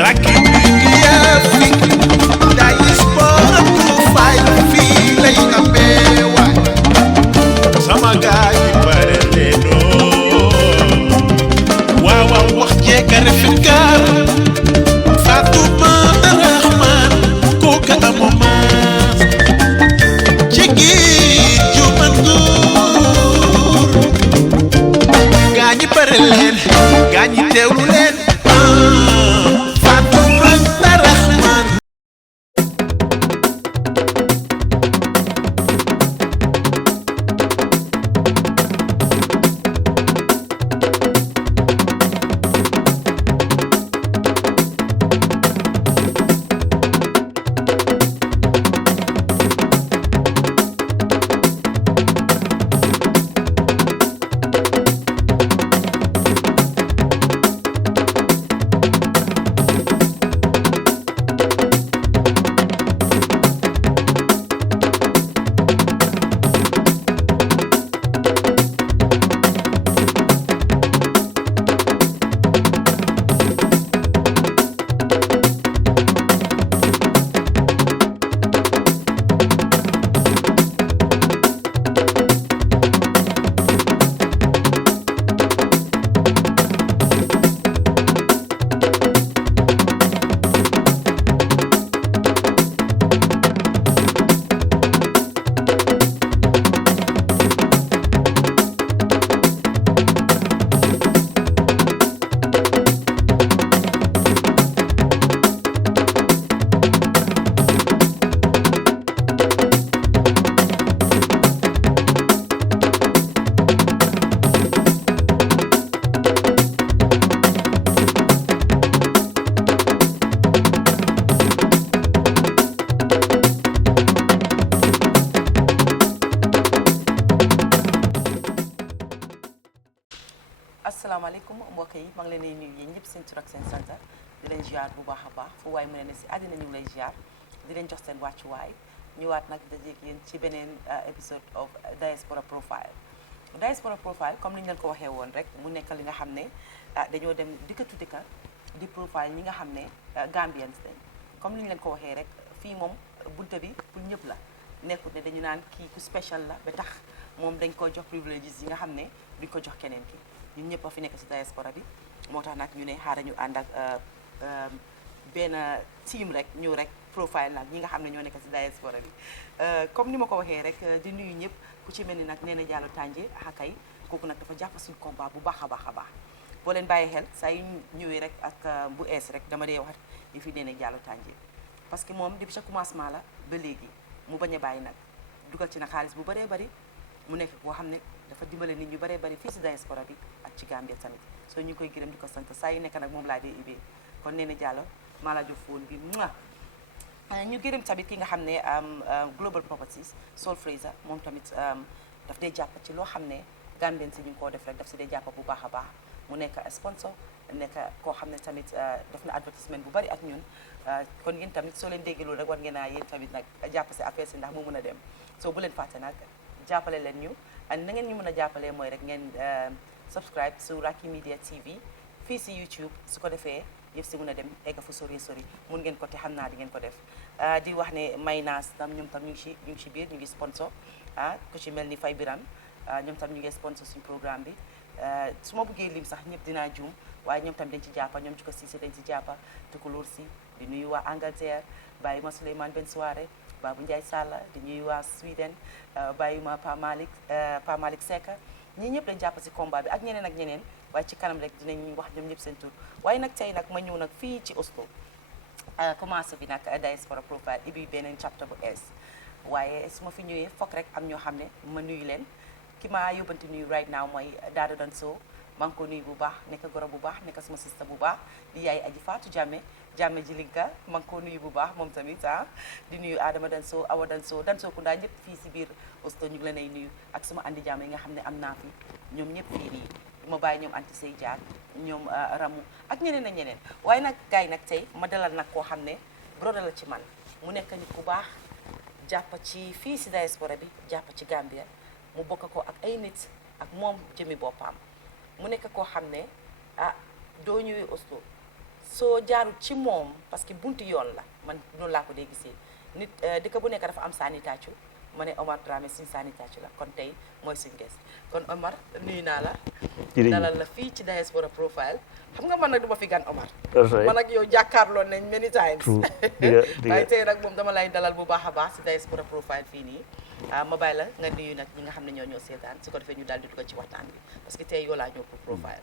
Raaki Diaspora profile fii lay amee waay sama gaay yi bare leenoo waaw waaw wax jeeka rafet gaar Fatoumata Rahman kooka amoo maas jigéen ju mën góor gaañi bare leen gaañi teewlu leen Fatoumata Rahman asalaamaaleykum mbokk yi maa ngi leen di nuyu yéen ñëpp seen tur ak seen sant di leen ziar bu baax a baax fu waaye mu ne ne si àddina ñu ngi lay ziar di leen jox seen wàccuwaay ñëwaat nag dajeeg yéen ci beneen épisode of Diaspora Profile. Diaspora Profile comme ni ñu leen ko waxee woon rek mu nekk li nga xam ne dañoo dem dikkatu dikka di profile ñi nga xam ne Gambians lañ comme ni ñu leen ko waxee rek fii moom bunte bi pour ñëpp la nekkut ne dañu naan kii ku special la ba tax moom dañ ko jox priviléges yi nga xam ne duñ ko jox keneen ki ñun ñëpp a fi nekk ci diaspora bi moo tax nag ñu ne xaaral ñu ànd ak benn team rek ñëw rek profile nag ñi nga xam ne ñoo nekk ci diaspora bi comme ni ma ko waxee rek di nuyu ñëpp ku ci mel ni nag nee na Diallo Tanje akay kooku nag dafa jàpp suñu combat bu baax a baax a baax boo leen bàyyi xel saa yu ñëwee rek ak bu ees rek dama dee wax yi fi nee na Diallo Tanje parce que moom depuis ca commencement la ba léegi mu bañ a bàyyi nag dugal ci na xaalis bu bëree bëri mu nekk koo xam ne dafa dimbale nit ñu bëree bëri fii si diaspora bi ak ci Gambia tamit soo ñu ngi koy gërëm di ko sant saa yu nekk nag moom laa dee ibee kon nee na Diallo maa la jox fóon bi ñu gërëm tamit ki nga xam ne Global Properties Sol Fraser moom tamit daf dee jàpp ci loo xam ne Gambien si ñu ngi koo def rek daf si dee jàpp bu baax a baax mu nekk sponsor nekk koo xam ne tamit def na advertisement bu bari ak ñun kon yéen tamit soo leen déggee loolu rek war ngeen a yéen tamit nag jàpp si affaire si ndax mu mën a dem soo bu leen fàtte nag jàppale leen ñu na ngeen ñu mën a jàppalee mooy rek ngeen subscribe su Raaki Media TV fii si YouTube su ko defee yëf si mën a dem egga fu sori sori mun ngeen ko te xam naa di ngeen ko def di wax ne may naas tam ñoom tam ñu ngi ci biir ñu ngi sponsor ku ci mel ni Fay Biram ñoom tam ñu ngi sponsor suñu programme bi su ma buggee lim sax ñëpp dinaa juum waaye ñoom tam dañ ci jàppa ñoom ci ko siise dañ ci jàppa tukulóor si di nuyu waa Angleterre bàyyi ma Souleymane Ben Souare Babou Ndiaye Salla di nuyu waa Sweden bàyyi ma Pa Malick Seck ñii ñëpp dañ jàpp si combat bi ak ñeneen ak ñeneen waaye ci kanam rek dinañ wax ñoom ñëpp seen tur waaye nag tey nag ma ñëw nag fii ci Oslo commencé bi nag Diaspora Profile ibi beneen chapter bu es waaye su ma fi ñëwee foog rek am ñoo xam ne ma nuyu leen ki ma yóbbante nuyu right now mooy Daado Danso maa ngi ko nuyu bu baax nekk goro bu baax nekk sama sista bu baax di yaay aji Fatou Jammeh Jilinka maa ngi ko nuyu bu baax moom tamit di nuyu Adama Danso Awa Danso Kunda ñëpp fii si biir Oslo ñu ngi leen ay nuyu ak suma andi jàmm yi nga xam ne am naa fi ñoom ñëpp fii nii ma bàyyi ñoom anti say jaar ñoom ramu ak ñeneen ak ñeneen waaye nag gars yi nag tey ma dalal nag koo xam ne broda la ci man mu nekk nit ku baax jàpp ci fii si diaspora bi jàpp ci Gambia mu bokk ko ak ay nit ak moom jëmi boppam mu nekk koo xam ne doo ñëwee Oslo soo jaarul ci moom parce que buntu yoon la man noonu laa ko dee gisee nit dëkk bu nekk dafa am saani tàccu ma ne Omar Drammeh suñu saani tàccu la kon tey mooy suñu ges kon Omar nuyu naa la dalal la fii ci Diaspora Profile xam nga man nag duma fi gan Omar man ak yow jàkkaarloo nañ many times waaye tey nag moom dama lay dalal bu baax a baax si Diaspora Profile fii nii ma bàyyi la nga nuyu nag ñi nga xam ne ñoo seetaan su ko defee ñu daal di dugg ci waxtaan bi parce que tey yow laa ñëw pour profile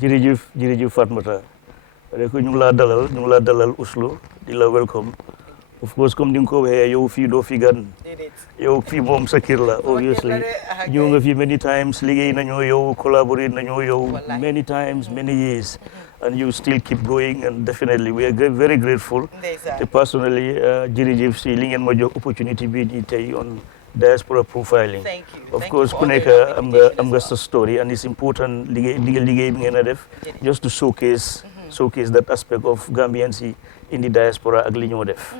jërëjëf Fatoumata rek ñu ngi laa dalal Oslo di la welcome of course comme ni nga ko waxee yow fii doo fi gan yow fii moom sa kër la obviously ñëw nga fi many times liggéey nañoo yow collaborate nañoo yow many times many years and you still keep going and definitely we are very grateful te personally jërëjëf si li ngeen ma jox opportunity bi di tey on diaspora profiling of course ku nekk am nga sa story and it's important liggéey bi ngeen a def just to showcase that aspect of Gambians in the diaspora ak li ñoo def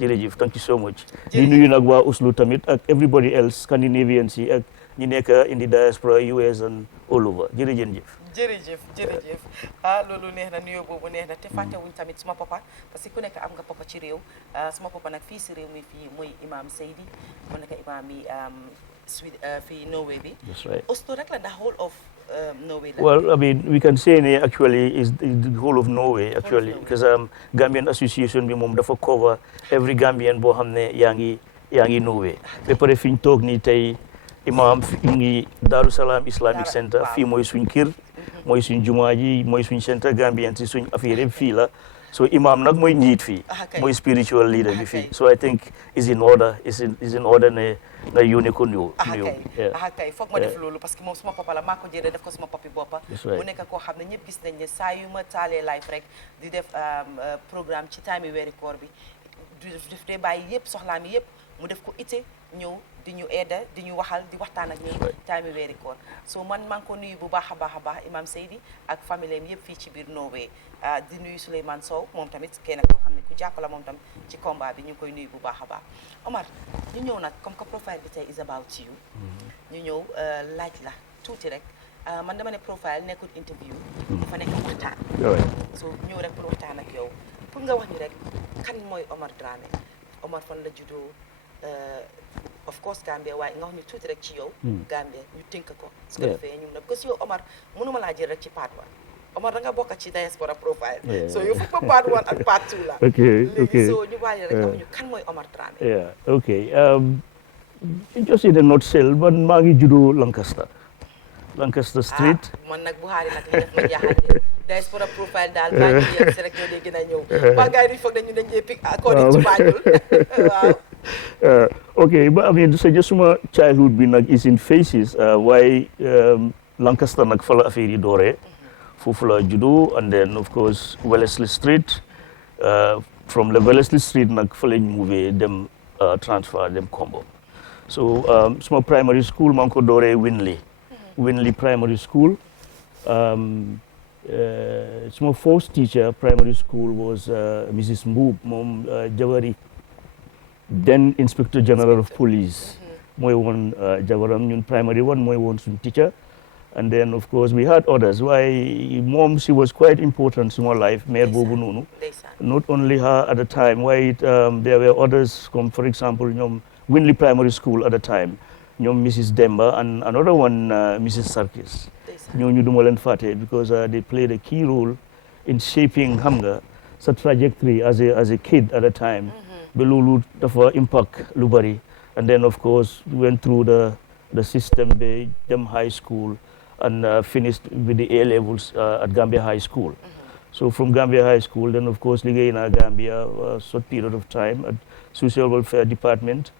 jërëjëf thank you so much di nuyu nag waa Oslo tamit ak everybody else Scandinavians yi ak ñi nekk in the diaspora US and all over jërëjëf loolu neex na nuyoo boobu neex na te fàttewuñ tamit suma papa parce que ku nekk am nga papa ci réew suma papa nag fii si réew mi fii mooy imam Seydi mu nekk imam yi fii Norway bi Oslo rek la the whole of Norway. Well, I mean, we can say actually is the whole of Norway actually because Gambian Association bi moom dafa cover every Gambian boo xam ne yaa ngi Norway. ba pare fi ñu toog nii tey imam fi ngi Darou Salam Islamic Center fii mooy suñ kër mooy suñ jumaa ji mooy suñ centre Gambian si suñ affaire yëpp fii la so imam nag mooy njiit fii mooy spiritual leader bi fii so I think is in order ne nga yónnee ko nuyoo kay foog ma def loolu parce que moom suma papa la maa ko jëlee def ko suma papi boppa mu nekk koo xam ne ñëpp gis nañ ne saa yu ma taalee live rek di def programme ci time yi weeri koor bi def dee bàyyi yëpp soxlaam yi yëpp mu def ko ite ñëw di ñu aida di ñu waxal di waxtaan ak ñun time yi weeri koor so man maa ngi ko nuyu bu baax a baax imam Seydi ak famille am yëpp fii ci biir Norway di nuyu Souleymane Sow moom tamit kenn koo xam ne ku jàpp la moom tamit ci combat bi ñu koy nuyu bu baax a baax Omar ñu ñëw nag comme que profile bi tey is about you ñu ñëw laaj la tuuti rek man dama ne profile nekkul interview dafa nekk waxtaan so ñëw rek pour waxtaan ak yow pour nga wax ñu rek kan mooy Omar Drammeh Omar fan la juddoo of course Gambia waaye nga wax ñu tuuti rek ci yow Gambia ñu tënk ko su ko defee ñun nag parce que yow Omar mënuma laa jël rek ci part 1 Omar da nga bokk ci Diaspora Profile so yow foog ma part 1 ak part 2 la léegi so ñu bàyyi rek nga wax ñu kan mooy Omar Drammeh just in a nutshell man maa ngi juddoo Lancaster Street man nag Buharry nag li def ma jaaxal de Diaspora Profile daal baa ngi yegg si rek ñoo dee gën a ñëw ba gars yi foog nañu dañ ñee pick according to Banjul waaw okay, but I mean, so just my childhood being like is in phases. Why Lancaster nak fala affaire dore, fufula judo, and then of course Wellesley Street. From the Wellesley Street nak fala move them transfer them combo. So small primary school manko dore Winley Primary School. Small first teacher primary school was Mrs. Mboob, Mom Jawari. Then Inspector General of Police, mooy woon jabaram ñun primary one mooy woon suñ teacher, and then of course we had others. Why mom, she was quite important in my life, maire boobu noonu. Not only her at the time, why there were others, come for example ñoom Winley Primary School at the time, ñoom Mrs. Demba and another one Mrs. Sarkis. ñooñu duma leen fàtte because they played a key role in shaping xam nga sa trajectory as a kid at the time. Ba loolu dafa impact lu bari, and then of course went through the system ba dem high school and finished with the A levels at Gambia High School. So from Gambia High School, then of course liggéey na Gambia a short period of time at Social Welfare Department,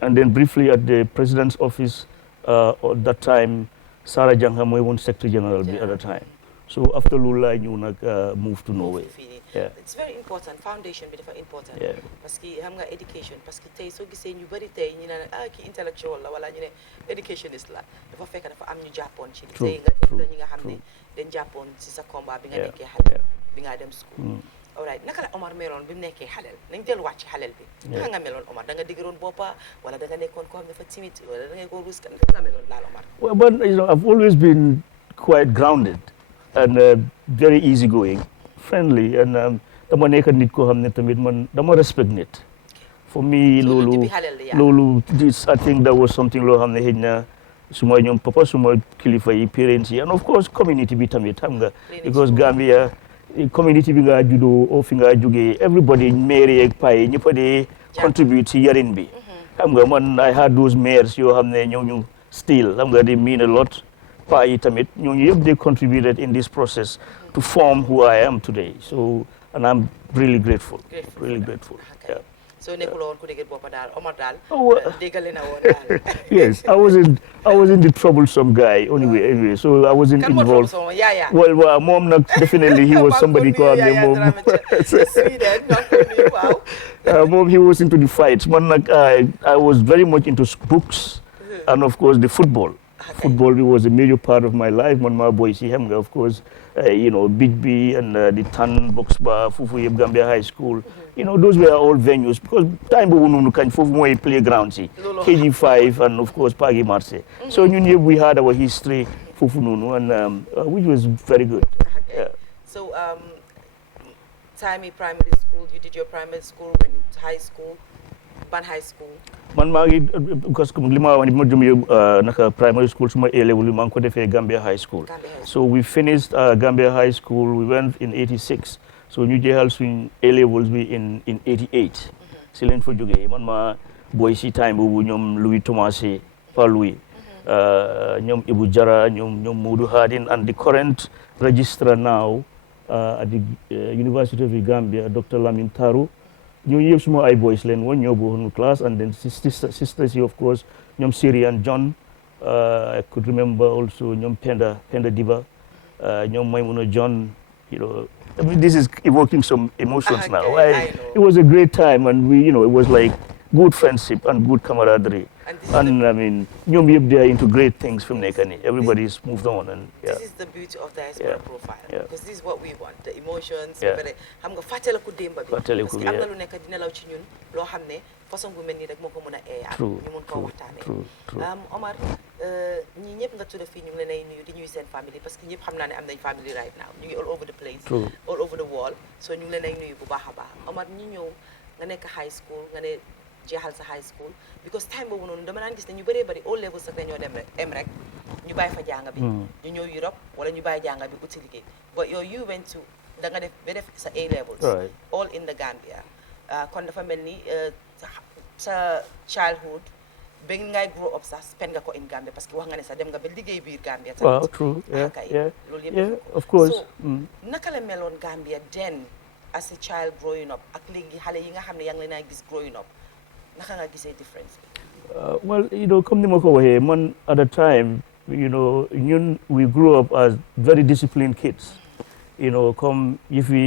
and then briefly at the President's Office at that time. Sarah Jangha mooy woon Secretary General bi at the time. So after loolu laa ñëw nag move to Norway. It's very important, foundation bi dafa important parce que xam nga education parce que tey soo gisee ñu bari tey ñu ne kii intellectual la wala ñu ne educationist la dafa fekk dafa am ñu jàppoon ci tey nga def la ñi nga xam ne dañ jàppoon ci sa combat bi nga nekkee xale bi nga dem school. Alright, naka la Omar meloon bi mu nekkee xaleel nañ delluwaat ci xaleel bi naka nga meloon Omar da nga diggaroon boppa wala da nga nekkoon ko xam dafa timide wala da nga ko rus kan naka nga meloon laal Omar? Well, but I've always been quite grounded and very easygoing. friendly and dama nekk nit koo xam ne tamit man dama respect nit. For me loolu this I think that was something loo xam ne xëy na suma ñoom papa suma kilifa yi parents yi and of course community bi tamit xam nga because Gambia community bi nga juddoo o fi nga jógee everybody maire yeeg paa yi ñëpp a dee contribute si yarin bi xam nga man I had those maires yoo xam ne ñoo ñu still xam nga they mean a lot paa yi tamit ñooñu yëpp they contributed in this process to form who I am today so and I'm really grateful. Yeah. So nekkul woon ku dégg boppa daal Omar daal déggale na woon daal. Yes, I wasn't the troublesome guy anyway so I wasn't involved. Well moom nag definitely he was somebody ko xam ne moom he was into the fights man nag I was very much into books and of course the football. Football was a major part of my life man maa boy si xam nga of course Big B and the Tan Box Bar foofu yëpp Gambia High School those were all venues because time boobu noonu kañ foofu mooy playground si KG5 and of course Pagi Marse so ñun yëpp we had our history foofu noonu and which was very good. Yeah. So time in primary school you did your primary school when high school ban high school man maa ngi because li ma wax ni ma jëm naka primary school suma A level maa ngi ko defee Gambia High School so we finished Gambia High School we went in 86 so ñu jeexal suñ A levels bi in 88 si leen fa jógee man ma boy si time boobu ñoom Louis Thomasé Pa Louis ñoom Ibu Jara ñoom Modou Hardin and the current registrar now at the University of the Gambia Dr. Lamin Taru ñooñu yëpp suma ay boys leen woon ñoo bokkoon class and then sisters yi of course ñoom Siri and John I could remember also ñoom Penda Diba ñoom Maimuna John I mean, this is evoking some emotions now. It was a great time and we it was like good friendship and good camaraderie and I mean ñoom yëpp they are into great things from nekk nii everybody's moved on and this is the beauty of diaspora profile because this is what we want the emotions xam nga fàttaliku démba bi parce que am na lu nekk dina law ci ñun loo xam ne façon bu mel nii rek moo ko mën a eeyaat ñu mun koo waxtaanee Omar ñi ñëpp nga tudda fii ñu ngi leen ay nuyu di ñuy seen famille parce que ñëpp xam naa ne am nañ family right now ñu ngi all over the place all over the world so ñu ngi leen ay nuyu bu baax a baax Omar ñi ñëw nga nekk high school nga ne jeexal sa high school because time boobu noonu dama naan gis ne ñu bëree bëri all levels sax dañoo dem rek ñu bàyyi fa jàng bi ñu ñëw Europe wala ñu bàyyi jàng bi uti liggéey but you went to da nga def ba def sa A levels all in the Gambia kon dafa mel ni sa childhood ba ngay grow up sax spend nga ko in Gambia parce que wax nga ne sax dem nga ba liggéey biir Gambia tamit waaw true loolu yëpp of course so naka la meloon Gambia then as a child growing up ak léegi xale yi nga xam ne yaa ngi leen a gis growing up naka nga gisee difference well comme ni ma ko waxee man at the time ñun we grew up as very disciplined kids comme yi fi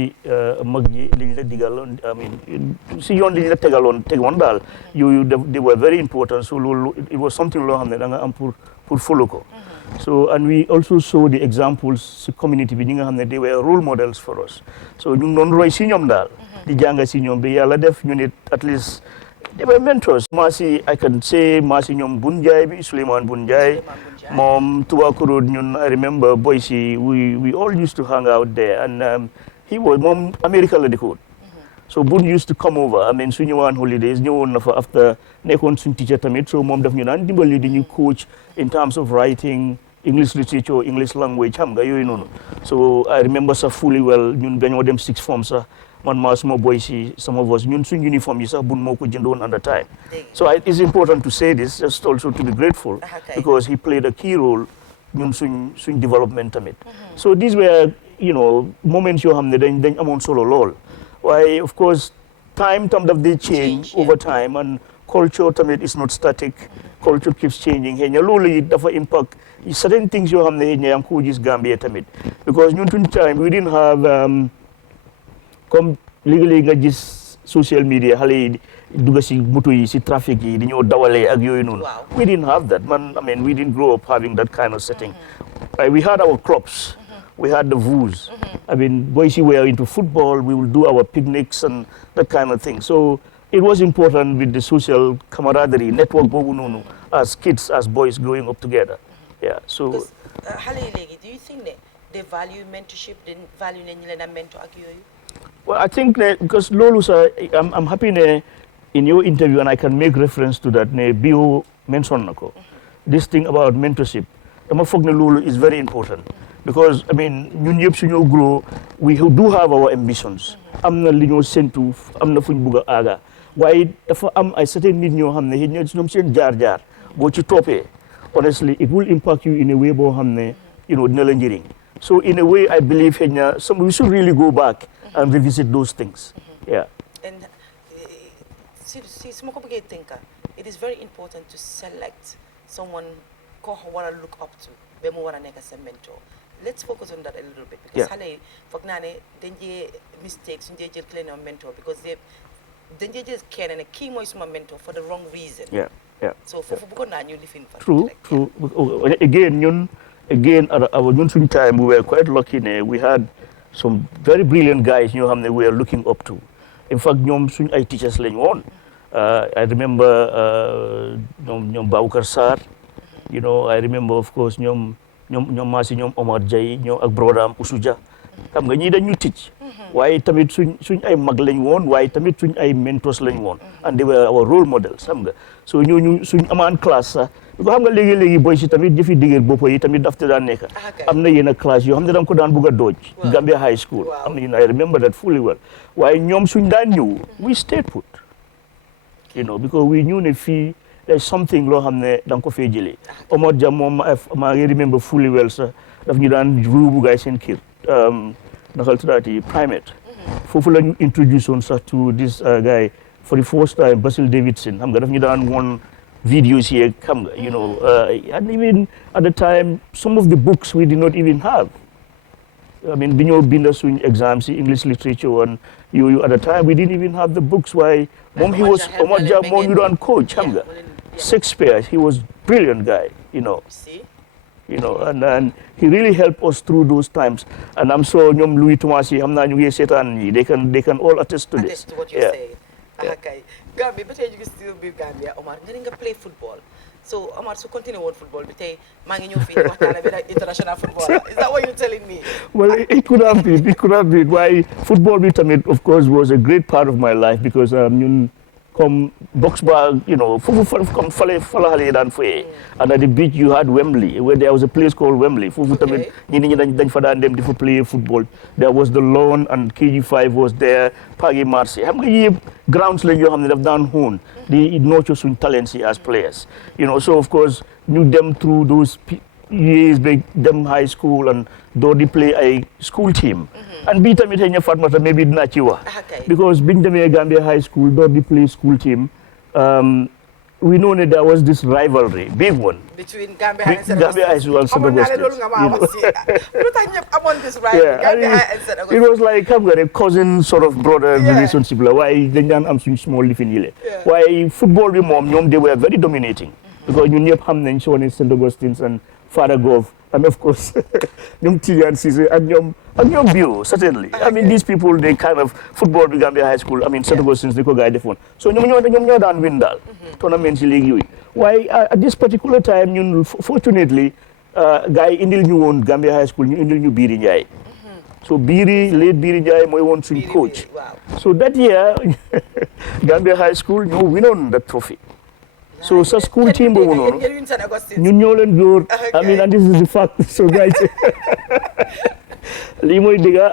mag ñi liñ la digaloon I mean si yoon liñ la tegoon daal yooyu they were very important so loolu it was something loo xam ne da nga am pour follow ko so and we also saw the examples si community bi ñi nga xam ne they were role models for us so ñu doon roy si ñoom daal di jànga si ñoom bi yàlla def ñu nit at least they were mentors I can say Masi ñoom Bunjai bi Suleiman Bunjai moom Tubakurud ñun I remember Boise we all used to hang out there and he was moom America la dëkkoon so Bun used to come over I mean su ñëwaan holidays ñëwoon na fa after nekkoon suñ teacher tamit so moom daf ñu naan dimbali di ñu coach in terms of writing English literature English language xam nga yooyu noonu so I remember sax fully well ñun dañoo dem sixth form sax man maa suma boy si some of us ñun suñ uniform yi sax Bun moo ko jëndoon at the time so it's important to say this just also to be grateful because he played a key role ñun suñ development tamit so these were moments yoo xam ne dañ amoon solo lool waaye of course time tam daf dey change over time and culture tamit is not static culture keeps changing xëy na loolu it dafa impact certain things yoo xam ne xëy na yaa ngi ko gis Gambia tamit because ñun suñ time we didn't have comme léegi-léegi nga gis social media xale yi dugg si moto yi si trafic yi di ñoo dawalee ak yooyu noonu we didn't have that I mean we didn't grow up having that kind of setting we had our clubs we had the VOOs I mean boys were into football we would do our picnics and that kind of thing so it was important with the social camaraderie network boobu noonu as kids as boys growing up together so xale yi léegi do you think ne they value mentorship, they value ne ñu leen a mentor ak yooyu. Well, I think because Lolu sir, I'm happy in your interview, and I can make reference to that. Bio mentioned nako. This thing about mentorship, dama foog ne Lolu is very important because I mean ñun yëpp suñu grow, we do have our ambitions. Am na li ñoo sentu, am na fuñ bëgg a aga. Waaye dafa am ay certain nit ñoo xam ne ñoom seen jaar-jaar boo ci toppee, honestly it will impact you in a way boo xam ne dina la njëriñ. So in a way I believe we should really go back and revisit those things. Yeah. And it is very important to select someone ko war a look up to, be mu war a nekk sa mentor. Let's focus on that a little bit because xale yi foog naa ne dañ jee mistakes suñ jee jël kenn mentor because dañ jee jël kenn ne kii mooy suma mentor for the wrong reason. Yeah. So foofu bëggoon naa ñu lifin fa. True. Again ñun suñ time we were quite lucky we had some very brilliant guys ñoo xam ne we are looking up to. In fact ñoom suñ ay teachers lañ woon. I remember ñoom Baboucar Sarr, I remember of course ñoom Maasi ñoom Omar Jay ñoom ak brodam Usuja. Xam nga ñii dañu teach. Waaye tamit suñ ay mag lañ woon waaye tamit suñ ay mentors lañ woon. And they were our role models xam nga. So ñooñu suñ amaan classe sax because xam nga léegi boy si tamit jëfi digéer bopp yi tamit daf te daan nekk. Am na yenn classe yoo xam ne danga ko daan bugg a dooj. Gambia High School. Am na I remember that fully well. Waaye ñoom suñ daan ñëw we stayed put. Because we knew ne fii there's something loo xam ne danga ko fee jëlee. Omar Jam moom maa ngi remember fully well sax daf ñu daan ruubu gaay seen kër. Nakal tuddaati primate. Foofu la ñu introduce woon sax to this guy for the first time Basil Davidson xam nga daf ñu daan woon videos here xam nga and even at the time some of the books we did not even have. I mean bi ñoo binda suñ exams yi English literature and at the time we didn't even have the books. Why moom he was Omar Jah moom ñu daan coach xam nga Shakespeare, he was brilliant guy and he really helped us through those times, and I'm sure ñoom Louis Thomas yi xam naa ñu ngi seetaan yi they can all attest to this. Attest to what you're saying. Okay. Gambia ba tey ñu ngi still be Gambia Omar nga play football. So Omar su continue woon football bi tey maa ngi ñëw fii waxtaan ak international footballer. Is that what you're telling me? Well, it could have been. Why football bi tamit of course was a great part of my life because ñun comme box ball, foofu comme fala xale yi daan foyee. And at the beach you had Wembley, where there was a place called Wembley. Foofu tamit ñi dañ fa daan dem di fa play football. There was the lawn and KG5 was there, Pagi Marseille. Xam nga yëpp grounds lañ yoo xam ne daf daan hoon di nurture suñ talents yi as players. So of course ñu dem through those years dem high school and doo di play ay school team. And bii tamit xëy na Fatoumata maybe dinaa ci wax. Because biñ demee Gambia High School doo di play school team, we know that there was this rivalry, big one. Between Gambia High and High School and Senegal State. It was like a cousin sort of brother relationship. Why they didn't have some small living here. Why football bi moom ñoom they were very dominating. Because ñun ñëpp xam nañ soo ne St. Augustine's and Father Gov, and of course ñoom Tidiane Cissé ak ñoom Bio, certainly. I mean these people they kind of football bi Gambia High School, I mean St. Augustine's they ko gaay defoon. So ñoom ñoo daan win daal tournament si léegi yooyu. Why at this particular time ñun fortunately gaay indil ñu woon Gambia High School ñu indil ñu Biri Njie. So late Biri Njie mooy woon suñ coach. So that year Gambia High School ñoo winoon that trophy. So sa school team boobu noonu ñun ñoo leen dóor. I mean and this is the fact. So guys lii mooy dëgga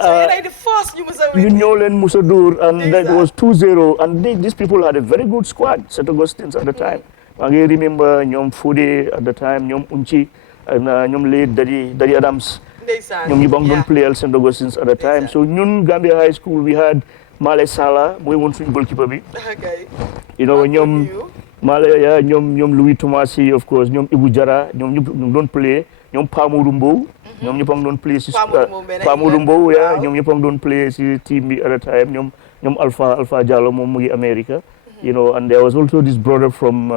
ñun ñoo leen musa dóor and that was 2-0 and these people had a very good squad, St. Augustine's at the time. maa ngi remember ñoom Fodé at the time, ñoom Unchi and ñoom late Daddy Adams, ñoom ñu bang doon playal St. Augustine's at the time. So ñun Gambia High School we had Male Sala mooy woon suñu goalkeeper bi. ñoom Male ñoom Louis Thomas of course, ñoom Ibu Jara ñoom ñu doon play, ñoom Pamoudou Mbow ñoom ñëpp a ngi doon play si Pamoudou Mbow ñoom ñëpp a ngi doon play si team bi at the time, ñoom Alpha Diallo moom mu ngi America. And there was also this brother from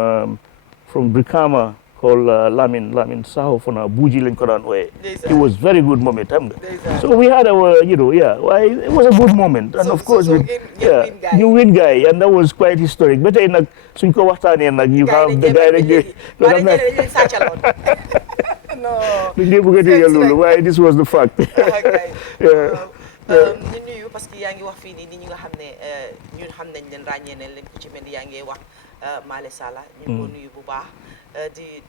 Brikama called Lamin Saho Fona Buji lañ ko daan ooyee. It was very good moment xam nga. So we had our it was a good moment, and of course ñu win guy, and that was quite historic. Ba tey nag suñ ko waxtaanee nag you have the guy rek non dañ dee bëgg a dégg loolu waaye this was the fact. ñu nuyu parce que yaa ngi wax fii nii ni ñi nga xam ne ñun xam nañ leen ràññee nañ leen ku ci mel ni yaa ngi wax Male Sala ñu ngi ko nuyu bu baax di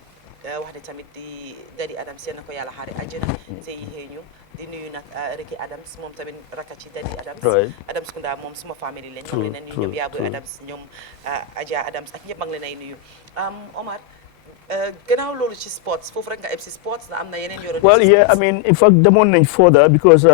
wax ne tamit di Daddy Adams seen na ko yàlla xaare àjjana sey yi ñu di nuyu nag Ricky Adams moom tamit raka ci Daddy Adams Adams Kunda moom suma famille lañ ñoom leen nuyu ñoom Yaaboy Adams ñoom Adja Adams ak ñëpp a ngi leen ay nuyu Omar gannaaw loolu ci sports foofu rek nga eb si sports na am na yeneen yoroon well yeah I mean in fact demoon nañ further because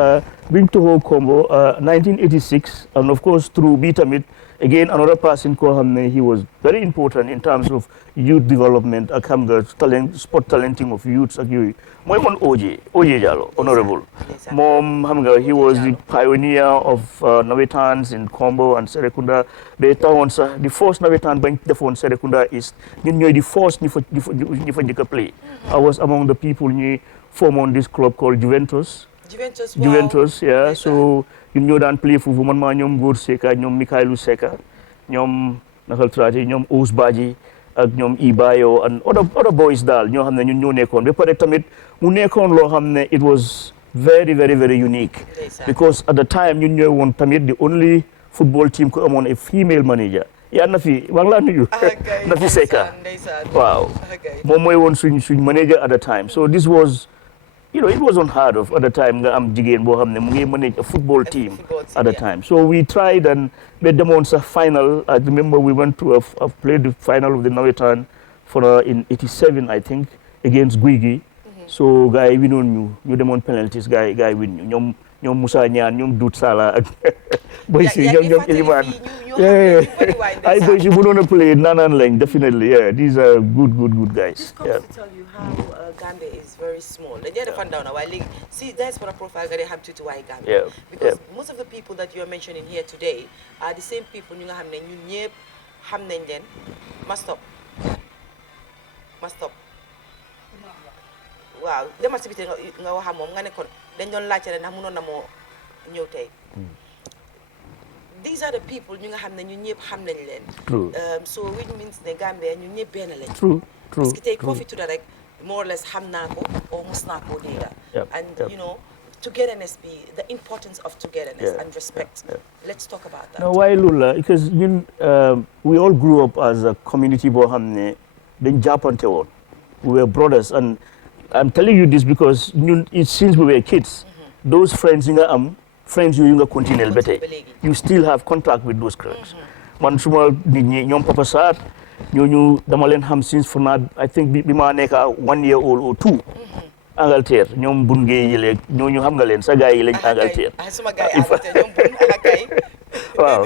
biñ toxoo Kombo 1986 and of course through bi tamit again another person koo xam ne he was very important in terms of youth development ak xam nga talent sport talenting of youths ak yooyu mooy man OJ Jallow honorable moom xam nga he was the pioneer of nawetans in Kombo and Serekunda they tawoon sax the first nawetaan bañ defoon Serekunda East ñun ñooy the first ñu fa njëkk a play I was among the people ñi formoon this club called Juventus yeah so ñun ñoo daan play foofu man maa ñoom Ngor Seka ñoom Mikailu Seka ñoom nakal traité ñoom Ous Badji ak ñoom Ibayo and other boys daal ñoo xam ne ñun ñoo nekkoon ba pare tamit mu nekkoon loo xam ne it was very very very unique because at the time ñun ñooy woon tamit the only football team ko amoon a female manager yaa na fi maa ngi laa nuyu na fi Seka waaw moom mooy woon suñ manager at the time so this was it was unheard of at the time nga am jigéen boo xam ne mu ngi manage a football team at the time so we tried and made them on sa final I remember we went to have played the final of the Nawetan for in 87 I think against Guigui so gars yi winoon ñu demoon penalties gars yi win ñu ñoom Moussa Niane ñoom Dout Sala ak boy si ñoom Eliman ay boy si mënoon a play naanaan lañ definitely yeah these are good guys. This comes to tell you how Gambia is very small. dañ dee defan daw na waaye léegi si diaspora profile nga dee xam tuuti waaye Gambia because most of the people that you are mentioning here today are the same people ñu nga xam ne ñun ñëpp xam nañ leen ma stop waaw demal si biti nga waxa moom nga ne kon dañ doon laajte rek ndax mënoon na moo ñëw tey these are the people ñu nga xam ne ñun ñëpp xam nañ leen so which means ne Gambia ñun ñëpp benn lañ parce que tey koo fi tudda rek more or less xam naa ko or mus naa koo dégga and you know togetherness be the importance of togetherness and respect let's talk about that no waaye loolu la because ñun we all grew up as a community boo xam ne dañ jàppante woon we were brothers and I'm telling you this because since we were kids, those friends friends you continue better. You still have contact with those friends. Man suma nit ñi ñoom Papa Sarr ñooñu dama leen xam since for now I think bi ma nekk 1 year old or 2. Angleterre ñoom bun ngee yëleeg ñooñu xam nga leen sa gars yi lañ Angleterre. Suma gars yi Angleterre ñoom bun ak kay. Wow.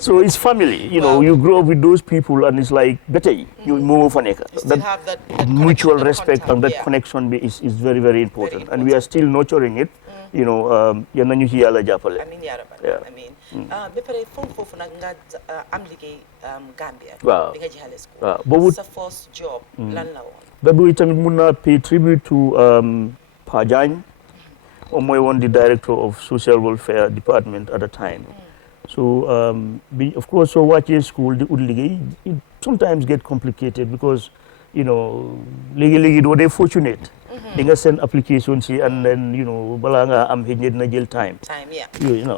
So it's family, you grow up with those people and it's like better you move for that mutual respect and that connection is very very important and we are still nurturing it yan nañu ci yàlla jàppale amiin yaa rabbal amiin ba pare foofu nag nga am liggéey Gambia waaw bi nga jeexale school waaw boobu sa first job lan la woon ba bu tamit mun naa pay tribute to Pa Jagne moom mooy woon the director of social welfare department at the time so of course so wàccee school di ut liggéey it sometimes get complicated because léegi doo dee fortunate di nga send application si and then balaa nga am xëy na dina jël time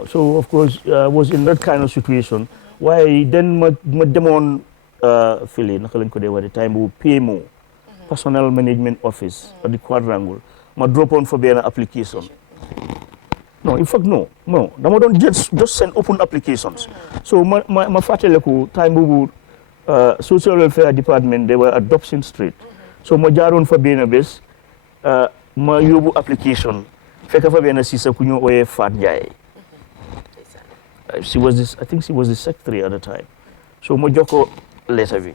so of course was in that kind of situation waaye then ma demoon fili naka lañ ko dee wari time bu PMO Personnel Management Office at the Quadrangle ma drop on for benn application no in fact no dama doon just send open applications so ma fàttaliku time boobu social welfare department they were at Dobson Street so ma jaaroon fa benn bés ma yóbbu application fekk fa benn sisa ku ñu ooyee Fat Ndiaye I think she was the secretary at the time so ma jox ko letter bi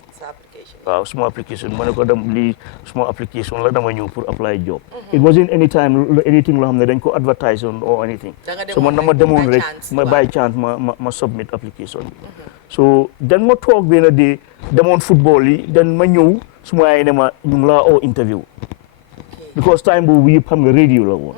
waaw suma application ma ne ko lii suma application la dama ñëw pour apply job it wasn't anything loo xam ne dañ ko advertise on or anything so man dama demoon rek ma by chance ma submit application bi so then ma toog benn day demoon football yi then ma ñëw suma yaay ne ma ñu ngi laa oo interview because time boobu yëpp xam nga radio la woon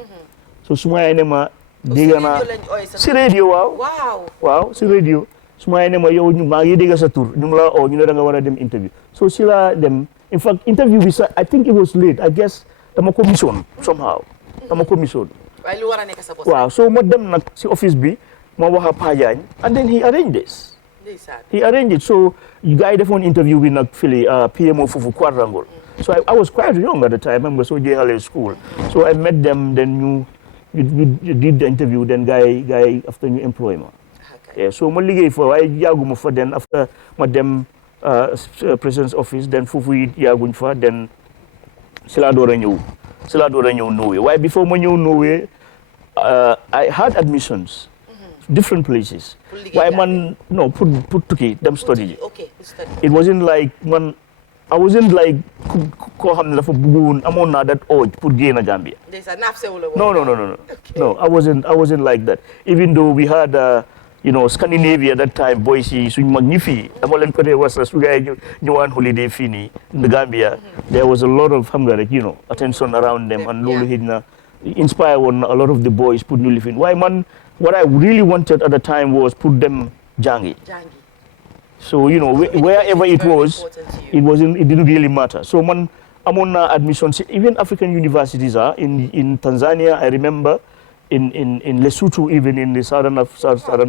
so suma yaay ne ma dégg naa si radio waaw si radio suma yaay ne ma yow maa ngi dégg sa tur ñu ngi laa oo ñu ne da nga war a dem interview so si laa dem in fact interview bi sax I think it was late I guess dama ko misoon somehow dama ko misoon. waaye lu war a nekk sa boss. waaw so ma dem nag si office bi ma wax a Pa Jagne and then he arranged this. He arranged it. So you guys defoon interview bi nag fili PMO foofu Quadrangle. So I was quite young at the time. I'm so jeexalee school. So I met them, then you did the interview, then guy after you employ me. Okay. Yeah, so ma liggéey fa waaye yàgguma fa then after ma dem president's office then foofu it yàgguñ fa then si laa door a ñëw Norway. Waaye before ma ñëw Norway I had admissions different places. Waaye man no put tukki dem study. Okay, study. It wasn't like man I wasn't like koo xam ne dafa bëggoon amoon naa that urge pour génn Gambia. No. Okay. No, I wasn't like that. Even though we had Scandinavia that time, boys yi suñ mag ñi fii dama leen ko dee was su gaay ñëwaan holiday fii nii in the Gambia. There was a lot of xam nga rek attention around them and loolu xëy na inspire woon a lot of the boys pour ñu lifin waaye man what I really wanted at the time was put them jangi. So wherever it was, it didn't really matter. So man, amoon na admissions. Even African universities are in Tanzania. I remember in Lesotho, even in the southern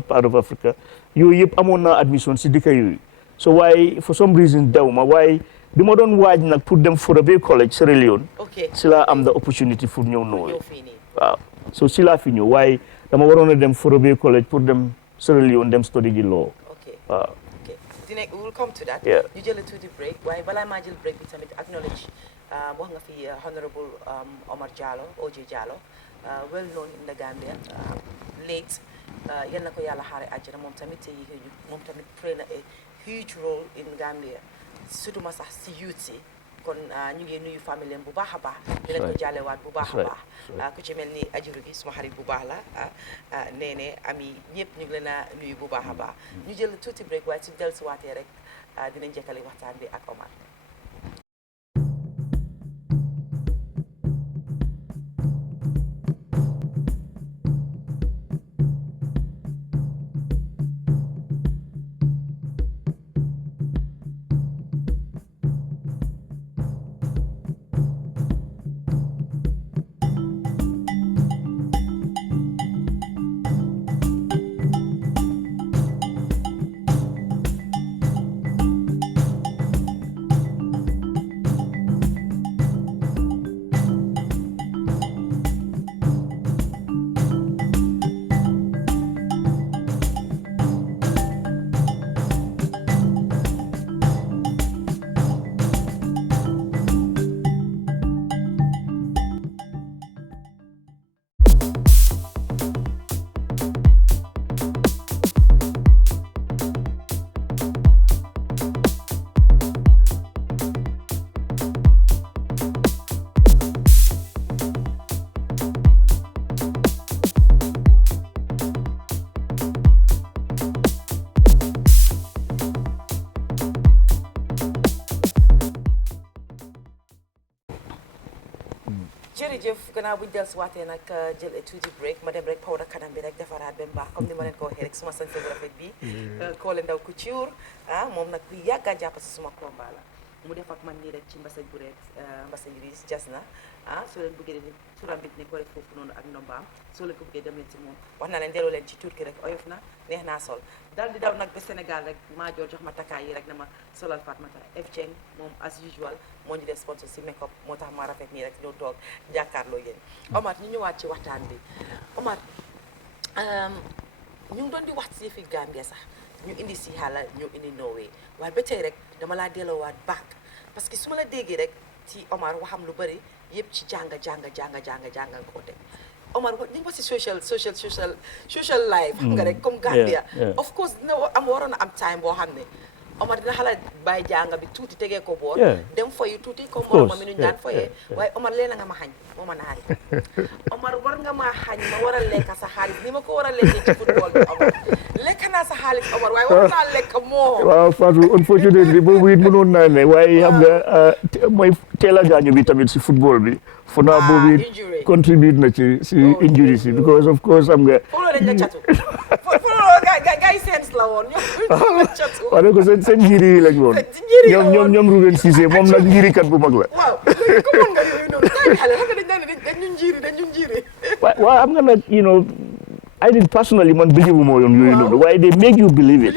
part of Africa. Yooyu yëpp amoon na admissions si dëkk yooyu. So why for some reason dawma why bi ma doon waaj nag pour dem Fourabé College Sierra Leone. Si la am the opportunity pour ñëw Norway. Waaw so si la fi ñëw waaye dama waroon a dem Fourabé College pour dem Sierra Leone dem study ji law. Waaw. We will come to that. Yeah. You jël tuuti break waaye balaa maa jël break bi tamit acknowledge wax nga fi honorable Omar Jallow OJ Jallow well known in the Gambia late yal na ko yàlla xaare àjjana moom tamit te yéexee moom tamit play na a huge role in Gambia surtout ma sax si youth si kon ñu ngi nuyu famille bu baax a baax di leen ko jàllewaat bu baax a baax ku ci mel ni ajuru gi suma xarit bu baax la nee ami ñëpp ñu ngi leen a nuyu bu baax a baax ñu jël tuuti break waaye suñu dellusiwaatee rek dinañ jekkali waxtaan bi ak Omar. jërëjëf gannaaw bu ñu dellusiwaatee nag jël tuuti break ma dem rek powder kanam bi rek defaraat ba mu baax comme ni ma leen ko waxee rek suma sañse bu rafet bi Koole Ndaw Couture moom nag ku yàgg a jàpp si suma combat la mu def ak man nii rek ci mbasañ bu rek mbasañ riis jas na soo leen bëggee ni turam bi ni ko rek foofu noonu ak ndombaam soo leen ko bëggee dem leen ci moom wax naa leen delloo leen ci turki rek oyof na neex naa sol dal di daw nag ba Sénégal rek maa jox ma takkaay yi rek na ma solal Fatoumata F moom as usual moo ñu def sponsor si make up moo tax ma rafet nii rek ñëw toog jàkkaarloo yéen Omar ñu ñëwaat ci waxtaan bi Omar ñu ngi doon di wax ci fi Gambia sax ñu indi si xaala ñu indi Norway waaye ba tey rek dama laa delloowaat back parce que su ma la déggee rek ci Omar waxam lu bëri yëpp ci jàng nga ko teg Omar ñu ngi ko si social life xam nga rek comme Gambia of course dina waroon a am time boo xam ne Omar dina xala bàyyi jàng bi tuuti tegee ko boor dem foyi tuuti comme moroma mi nuñ daan foyee waaye Omar leena nga ma xañ moo ma naari Omar war nga maa xañ ma war a lekka sa xaalis ni ma ko war a lekkee ci football bi Omar lekk naa sa xaalis Omar waaye war naa lekk moo waaw Fatou unfortunately boobu it mënoon naa ne waaye xam nga mooy teel a gaañu bi tamit si football bi Fona boobu injury. contribute na ci injury si because of course am nga. Folo dañ la catu. Folo gay sense la woon ñoom la catu. Waaw ko seen njiri yi lañ woon. ñoom Ruben Cissé moom nag njiri kat bu mag la. Waaw léegi ko mën nga yooyu noonu tay xale xam nga dañ ñu njiri. Waaw am nga nag I didn't personally man believe mo yon yooyu noonu waaye they make you believe it.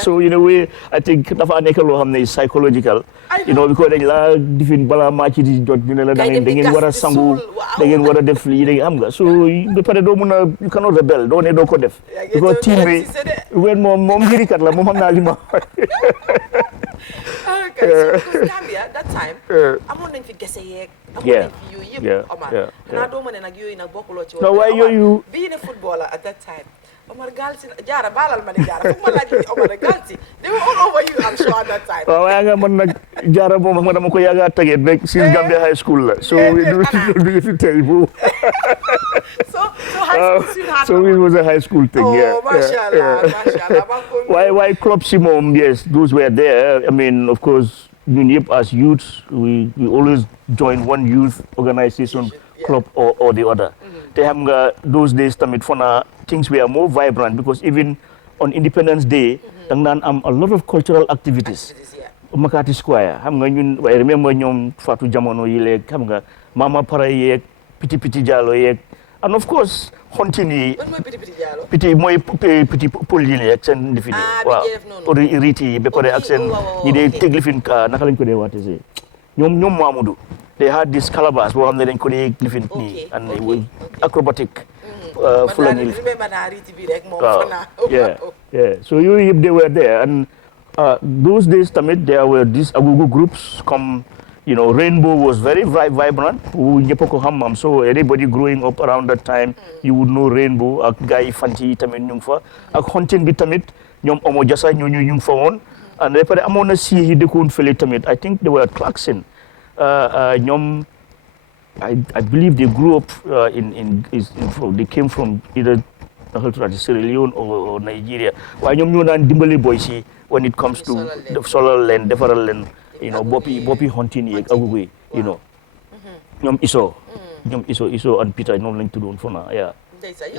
So I think dafa nekk loo xam ne psychological. Because dañ la difin bala match di jot ñu ne la da ngeen war a sangu da ngeen war a def lii da ngeen am nga so ba pare doo mun a you cannot rebel doo ne doo ko def because team bi wen moom njërikat la moom xam naa li ma okay so because Gambia that time amoon nañ fi gese yeeg amoon nañ fi yooyu yëpp Omar xanaa doo ma ne nag yooyu nag bokkuloo ci woon waaye yooyu being a footballer at that time Omar Galsi Jara baalal ma ne Jara foog ma laaj Omar Galsi they were all over you I'm sure at that time waaw waaye nga man nag Jara moom xam nga dama ko yàgga tagget rek since Gambia high school la so du fi tey bu so it was a high school thing mashallah why club si moom yes those were there I mean of course ñun yëpp as youths we always join one youth organization club or the other te xam nga those days tamit fona things were more vibrant because even on Independence Day dang naan am a lot of cultural activities Makati Square xam nga ñun I remember ñoom Fatou jamono yi leeg xam nga Mama Para yeeg Piti Diallo yeeg and of course hunting yi piti mooy piti pël yi leeg seen lifin waaw riiti yi ba pare ak seen ñi dee teg lifin naka lañ ko dee waate si ñoom Mamadou they had this calabash boo xam ne dañ ko dee lifin nii and it was acrobatic fulani so yooyu yëpp they were there and those days tamit there were these agogo groups come Rainbow was very vibrant ñëpp ko xam so everybody growing up around that time you would know Rainbow ak gars yi fanti yi tamit ñu ngi fa ak hunting bi tamit ñoom Omo Jasa ñu ngi fa woon and ba pare amoon na si yi dëkkoon fële tamit I think they were at Clarkson ñoom I believe they grew up they came from either Sierra Leone or Nigeria waaye ñoom ñoo daan dimbali boy si when it comes to solal leen defaral leen boppi hunting yeeg agugu yi ñoom Iso and Peter ñoom lañ tuddoon for now you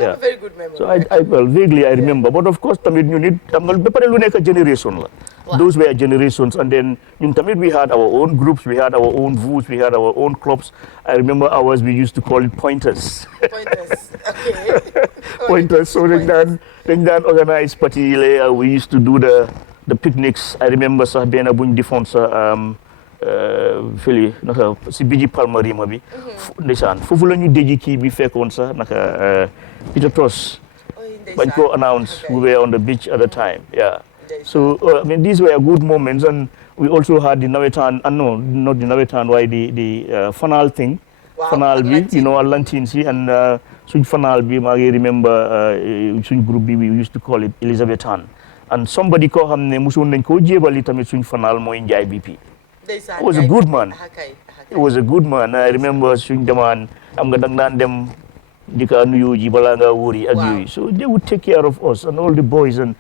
have a very good memory so I well vaguely I remember but of course tamit ñu nit tam nga ba pare lu nekk generation la those were generations and then ñun tamit we had our own groups we had our own votes we had our own clubs I remember ours we used to call it pointers okay pointers so dañ daan organize party we used to do the picnics I remember sax benn buñ defoon sa fële naka si biji Palmarima bi ndeysaan foofu la ñu déji kii bi fekkoon sax naka Peter Toss bañ ko announce we were on the beach at the time so I mean these were good moments and we also had the nawetaan no not the nawetaan waaye the fanal thing fanal bi Atlantin si and suñ fanal bi maa ngi remember suñ groupe bi we used to call it Elizabethan and somebody koo xam ne mosoon nañ koo jébali tamit suñ fanal mooy Njaay BP he was a good man he was a good man I remember suñ demaan am nga dang daan dem di ka nuyu ji balaa nga wóori ak yooyu so they would take care of us and all the boys and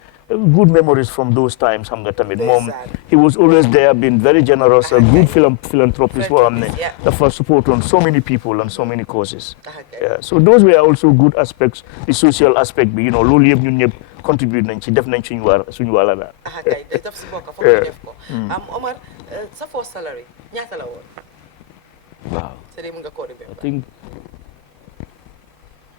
good memories from those times xam nga tamit moom he was always there been very generous a good philanthropist boo xam ne dafa support on so many people and so many causes so those were also good aspects the social aspect bi loolu yëpp ñun ñëpp contribute nañ ci def nañ suñu wàlla daal daf si bokk foog ñu def ko Omar sa first salary ñaata la woon waaw mun nga koo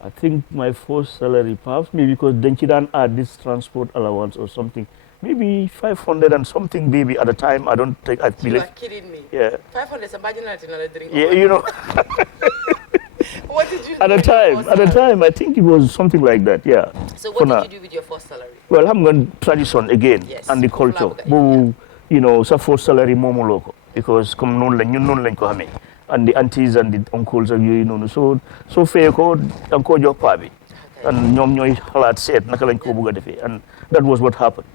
I think my first salary perhaps maybe because dañ ci daan add this transport allowance or something maybe 500 and something baby at the time I don't think I believe you are kidding me 500 sa bajinati na la drink what did you do at the time I think it was something like that so what did you do with your first salary well xam nga tradition again and the culture boobu sa first salary moomuloo ko because comme noonu lañ ko xamee and the aunties and the uncles ak yooyu noonu so fee ko da nga koo jox paa bi and ñoom ñooy xalaat seet naka lañ ko bëgg a defee and that was what happened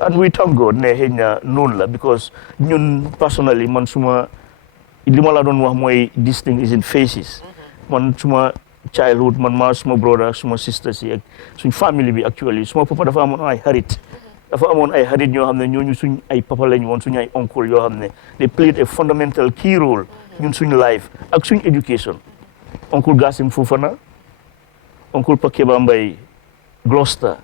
and we thank God ne xëy na noonu la because ñun personally man li ma la doon wax mooy this thing is in phases man suma childhood man maa suma brother suma sister si ak suñ family bi actually suma papa dafa amoon ay xarit ñoo xam ne ñooñu suñ ay papa lañ woon suñu ay oncle yoo xam ne they played a fundamental key role ñun suñu life ak suñu education Uncle Gassim Fofana Uncle Pakeba Mbaye Gloucester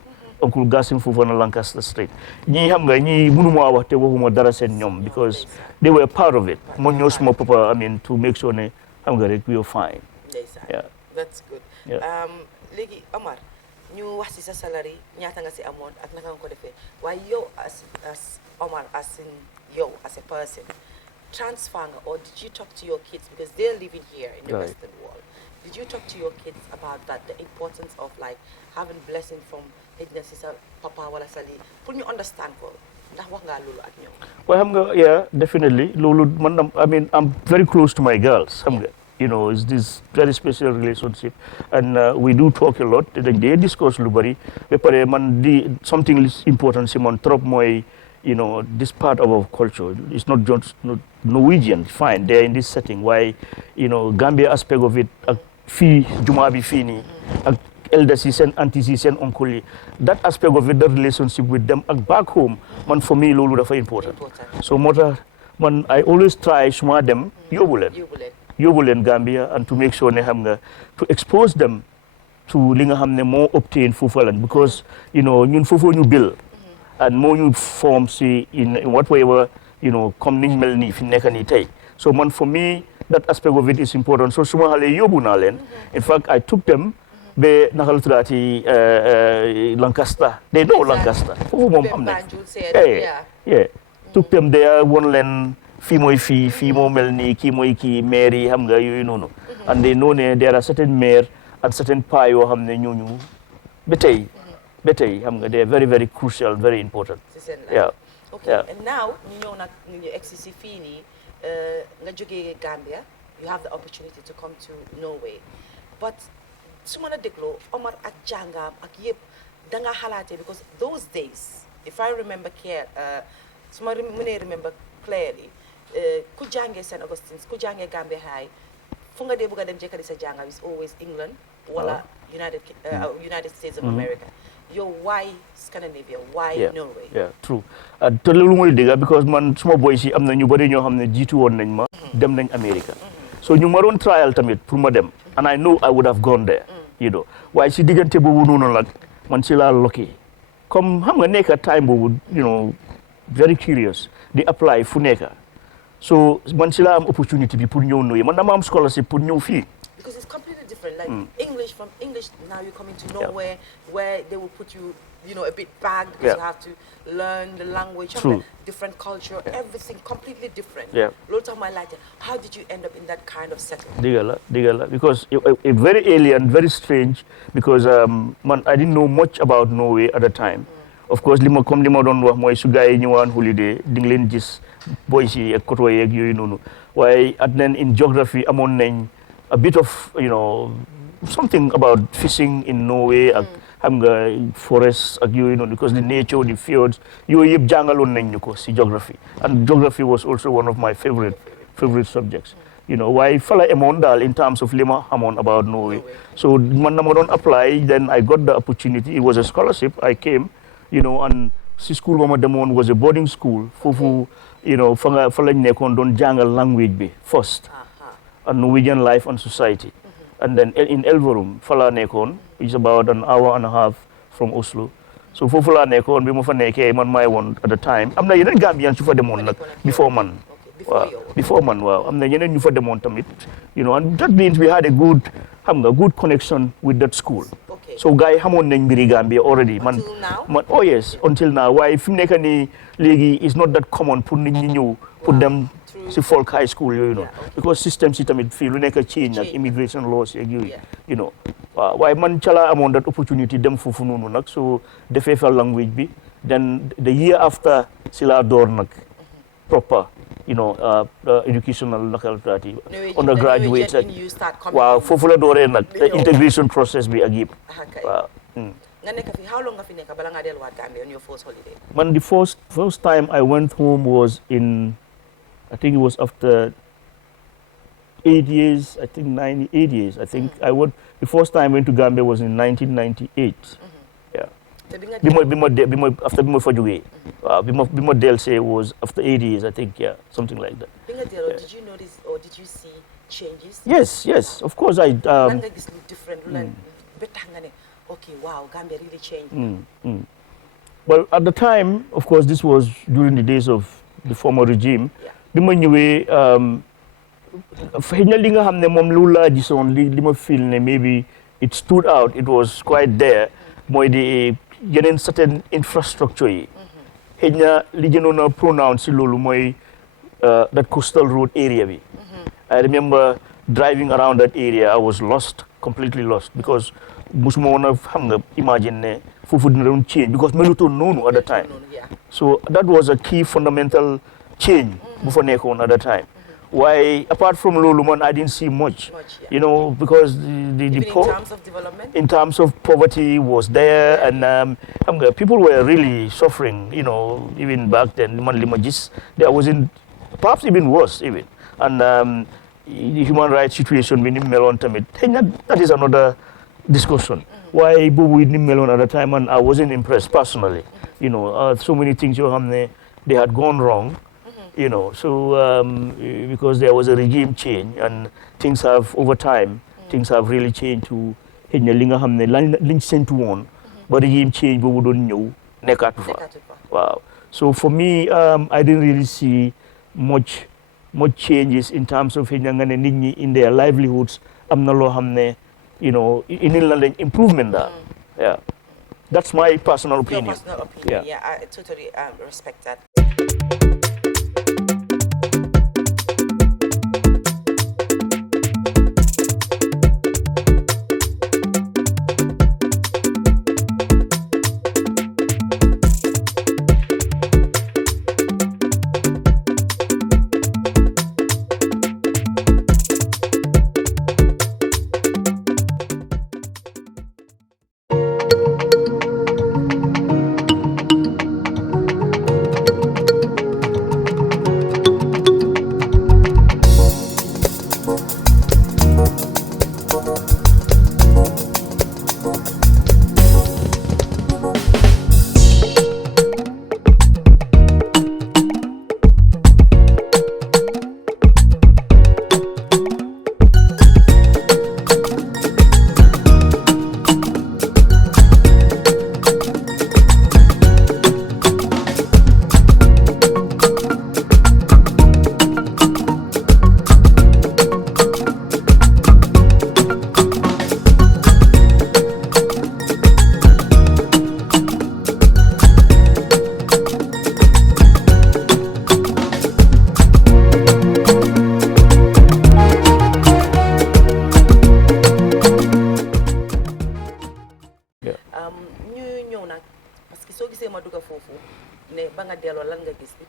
Uncle Gassim Fofana Lancaster Street ñii xam nga ñii mënuma wax te waxuma dara seen ñoom because they were part of it moo ñoo suma papa I mean to make sure ne xam nga rek we are fine. Yeah. That's good. Yeah. Léegi Omar ñu wax ci sa salary ñaata nga ci amoon ak naka nga ko defee waaye yow as Omar as in yow as a person transfer nga or did you talk to your kids because they're living here in the Western world. Did you talk to your kids about that, the importance of like having blessing from xëy si sa papa wala sa lii pour ñu understand ko ndax wax ngaa loolu ak ñoom. Well, xam nga yeah definitely loolu man I mean I'm very close to my girls xam nga you know it's this very special relationship and we do talk a lot dañ dee discuss lu bari ba pare man di something important si man trop mooy you know this part of our culture it's not just Norwegian fine they're in this setting why you know Gambia aspect of it ak fii jumaa bi fii nii ak elders yi seen aunties yi seen uncle yi that aspect of it the relationship with them ak back home man for me loolu dafa important so moo tax man I always try suma dem yóbbu leen Gambia and to make sure ne xam nga to expose them to li nga xam ne moo obtain foofu lan because you know ñun foofu ñu bil and moo ñu form si in what way you know comme niñ mel nii fi nekk nii tey so man for me that aspect of it is important so suma xale yóbbu naa leen in fact I took them be naka la tuddaati Lancaster they know Lancaster foofu moom am na yeah took them there won leen fii mooy fii moo mel nii kii mooy kii maire yi xam nga yooyu noonu and they know ne there are certain maire and certain pa yoo xam ne ñooñu ba tey xam nga they are very very crucial very important yeah okay and now ñu ñëw nag ñu egsi si fii nii nga jógee Gambia you have the opportunity to come to Norway but su ma la dégloo Omar ak jàngaam ak yëpp da nga xalaatee because those days if I remember su ma mënee remember clearly ku jàngee St. Augustine's ku jàngee Gambia High fu nga dee bëgg a dem jekkali sa jànga is always England wala United States of America yow why Scandinavia why Norway yeah true te loolu mooy dëgg because man suma boy si am na ñu bari ñoo xam ne jiitu woon nañ ma dem nañ America so ñu ma doon trial tamit pour ma dem and I know I would have gone there you know waaye si diggante boobu noonu nag man si laa lucky comme xam nga nekka time boobu you know very curious di apply fu nekka so man si laa am opportunity bi pour ñëw Norway man dama am scholarship pour ñëw fii because it's completely different like English from English now you're coming to Norway where they will put you know a bit back because you have to learn the language different culture everything completely different loolu tax may laajte how did you end up in that kind of setting dëgg la because it very alien very strange because man I didn't know much about Norway at the time of course li ma doon wax mooy su gars yi ñëwaan holiday di nga leen gis boys yi ak koto yeeg yooyu noonu waaye at then in geography amoon nañ a bit of you know something about fishing in Norway ak xam nga forest ak yooyu noonu because the nature the fjords yooyu yëpp jàngaloon nañ ñu ko si geography and geography was also one of my favorite subjects you know waaye fala emoon daal in terms of li ma xamoon about Norway so man na ma doon apply then I got the opportunity it was a scholarship I came you know and si school ba ma demoon was a boarding school foofu you know fa lañ nekkoon doon jàngal language bi first and Norwegian life and society and then in Elverum fa laa nekkoon it's about an hour and a half from Oslo so foofu laa nekkoon bi ma fa nekkee man maay woon at the time am na yeneen Gambian su fa demoon nag before man waaw am na yeneen ñu fa demoon tamit you know and that means we had a good connection with that school so gars yi xamoon nañ mbiri Gambia already man oh yes until now waaye fi mu nekk nii léegi is not that common pour nit ñi ñëw pour dem si folk high school yooyu noonu because system si tamit fii lu nekk change ak immigration laws yeeg yooyu you know waaw waaye man ca laa amoon that opportunity dem foofu noonu nag so defee fa language bi then the year after si laa door nag proper you know educational nakaltaati undergraduate waaw foofu la dooree nag integration process bi ak yëpp waaw nga nekk fi how long nga fi nekk bala nga delluwaat Gambia on your first holiday man the first time I went home was in I think it was after 8 years I think 98 years I think the first time I went to Gambia was in 1998 yeah after bi ma fa jógee waaw bi ma dellusee was after 8 years I think something like that. bi nga delloo did you notice or did you see changes? Yes of course I lan nga gis lu different lu la ba tax nga ne okay wow Gambia really changed. Well, at the time, of course, this was during the days of the former regime. bi ma ñëwee xëy na li nga xam ne moom lu laa gisoon li ma feel ne maybe it stood out, it was quite there, mooy di yeneen certain infrastructure yi. xëy na li gënoon a pronounce si loolu mooy that coastal road area bi. I remember driving around that area, I was lost, completely lost, because musuma woon a xam nga imagine ne foofu dina doon change because melutoon noonu at the time. So that was a key fundamental change bu fa nekkoon at the time. Why, apart from loolu man, I didn't see much, you know, because in terms of development? In terms of poverty was there, and people were really suffering, you know, even back then. Man, there wasn't, perhaps even worse, even. And the human rights situation in Melon Tamit, that is another discussion. Why Bubu in Melon at the time, and I wasn't impressed personally. You know, so many things they had gone wrong. You know, so because there was a regime change and things have, over time, things have really changed to linga hamne liñ sentu won but regime change bobu don ñew nekatu fa. Wow. So for me, I didn't really see much changes in terms of nga ne nit ñi in their livelihoods amna lo hamne, you know, in la improvement da. Yeah. That's my personal opinion. Your personal opinion. Yeah, I totally respect that.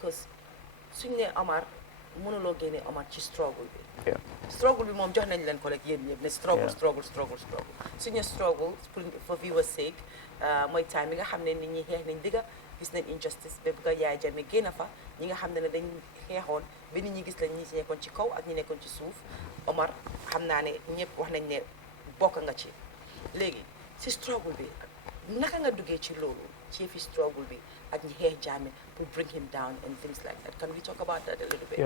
Because suñ ne Omar mënuloo génne Omar ci struggle bi. Struggle bi moom jox nañ leen ko rek yéen ñëpp ne struggle. Suñ ne struggle for viewers sake mooy time bi nga xam ne nit ñi xeex nañ digga gis nañ injustice ba bëgg a Yaaya Jammeh génn fa ñi nga xam ne dañ xeexoon ba nit ñi gis lañ ñi nekkoon ci kaw ak ñi nekkoon ci suuf Omar xam naa ne ñëpp wax nañ ne bokk nga ci léegi si struggle bi naka nga duggee ci loolu ci fi struggle bi ak ñi xeex Jammeh pour bring him down and things like that. Can we talk about that a little bit?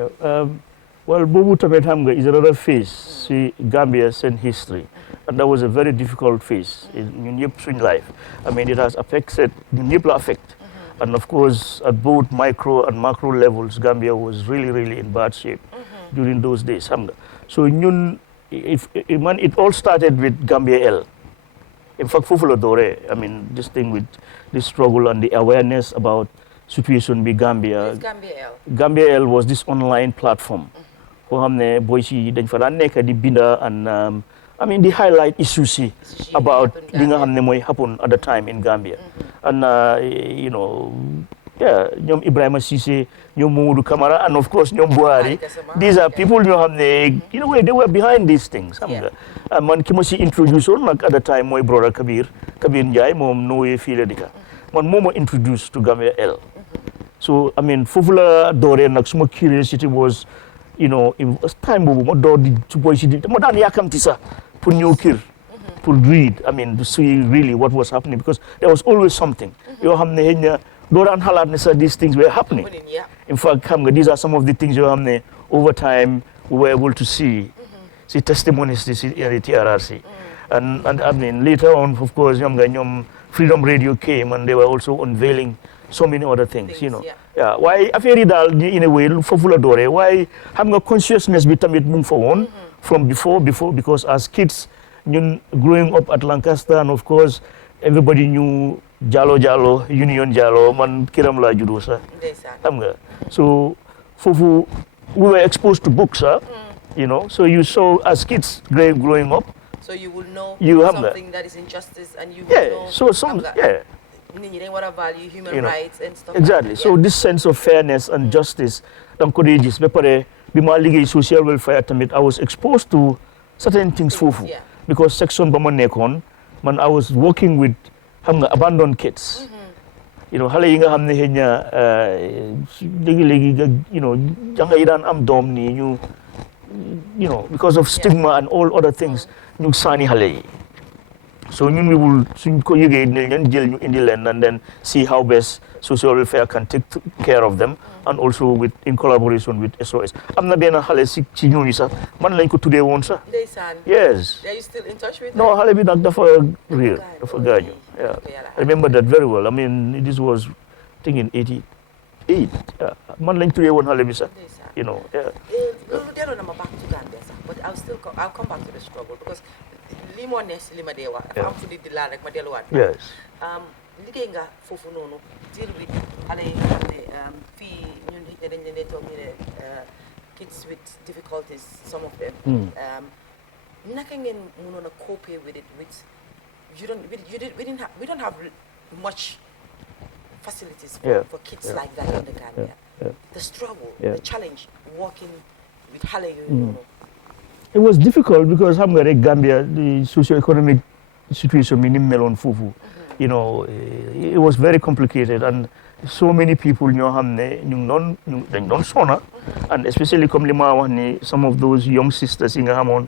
Well, Bobu tamit xam nga is another phase si Gambia seen history, and that was a very difficult phase in ñun ñëpp suñ life. I mean, it has affected ñun ñëpp la affect, and of course at both micro and macro levels, Gambia was really in bad shape during those days. Xam nga so ñun it all started with Gambia L. In fact, foofu la doore. I mean, this thing with this struggle and the awareness about situation bi Gambia. What's Gambia L? Gambia L was this online platform. Foo xam ne boy si dañ fa daan nekk di binda and I mean the highlight issues about li nga xam ne mooy happen at the time in Gambia. And you know, yeah, ñoom Ibrahima Cissé, ñoom Mamadou Camara, and of course ñoom Buharry. These are people ñoo xam ne, in a way, they were behind these things. Xam nga man ki ma si introduce woon nag at the time mooy brother Kabir Ndiaye moom Norway fii la dëkka man moo ma introduce to Gambia L. So I mean foofu la dooree nag suma curiosity was, you know, time boobu ma door di su boy si di ma daan yàkkamti sax pour ñëw kër pour read, I mean, to see really what was happening, because there was always something. Yoo xam ne xëy na doo daan xalaat ne sax these things were happening. Yeah. In fact, xam nga these are some of the things yoo xam ne over time we were able to see. See testimonies this in the TRRC. And I mean, later on, of course, Freedom Radio came and they were also unveiling so many other things, you know. Yeah. Why affaire yi daal in a way foofu la dooree waaye xam nga consciousness bi tamit mu ngi fa woon from before because as kids ñun growing up at Lancaster, and of course everybody knew Jallo Union Jallo, man kiram laa juddoo sax xam nga. So foofu we were exposed to books, you know, so you saw as kids growing up. So you will know have something that is injustice, and you will know. So some They want to value human rights and stuff. Exactly. Like that. So this sense of fairness and justice, dang ko digis. Bepare bima liggéey social welfare tamit, I was exposed to certain things fufu. Because section ba ma nekkoon, man I was working with xam nga abandoned kids. You know, xale yi nga xam ne xëy na léegi you know janga yi daan am doom nii ñu you know because of stigma and all other things ñu saani xale yi. So ñun we will suñ ko yëgee dinañ leen jël ñu indi leen and then see how best social welfare can take care of them, and also in collaboration with SOS. Am na benn xale ci ñooñu sax man lañ ko tuddee woon sax. Yes. Are you still in touch with No, xale bi nag dafa réer dafa gaañu. Yeah. I remember that very well. I mean, this was I think in 88. Yeah. Man lañ tuddee woon xale bi sax. You know. Yeah. But I'll come back to the struggle because limo nes lima dewa. I'm fully delighted like Madelo one. Yes. Liggéey nga foofu noonu deal with xale yi nga xam ne fii ñun dañ leen toog ñu ne kids with difficulties, some of them. Naka ngeen mënoon a cope with it with we don't have much facilities for kids like that in the Gambia. The struggle, the challenge, working with xale yooyu noonu. It was difficult because xam nga rek Gambia, the socio-economic situation mi ni meloon foofu. You know, it was very complicated, and so many people ñoo xam ne dañ doon sona, and especially comme li ma wax ni some of those young sisters yi nga xamoon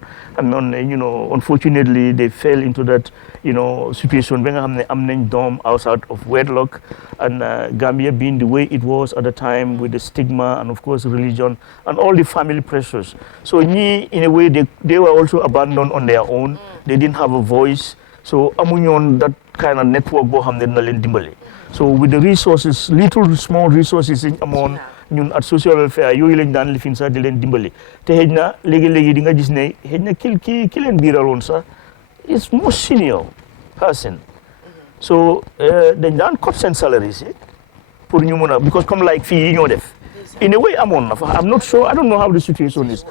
you know, unfortunately they fell into that, you know, situation ba nga xam ne am nañ doom outside of wedlock, and Gambia being the way it was at the time with the stigma and of course religion and all the family pressures. So ñi in a way they were also abandoned on their own. They didn't have a voice. So amuñoon that kind of network boo xam ne dina leen dimbali. So with the resources, little small resources in amoon ñun at social welfare yooyu lañ daan lifin sax di leen dimbali. Te xëy na léegi-léegi di nga gis ne xëy na ki leen biiraloon sax is more senior person. So dañ daan cut seen salaries yi pour ñu mun a, because comme like fii yi ñoo def. In a way amoon na fa. I'm not sure, I don't know how the situation is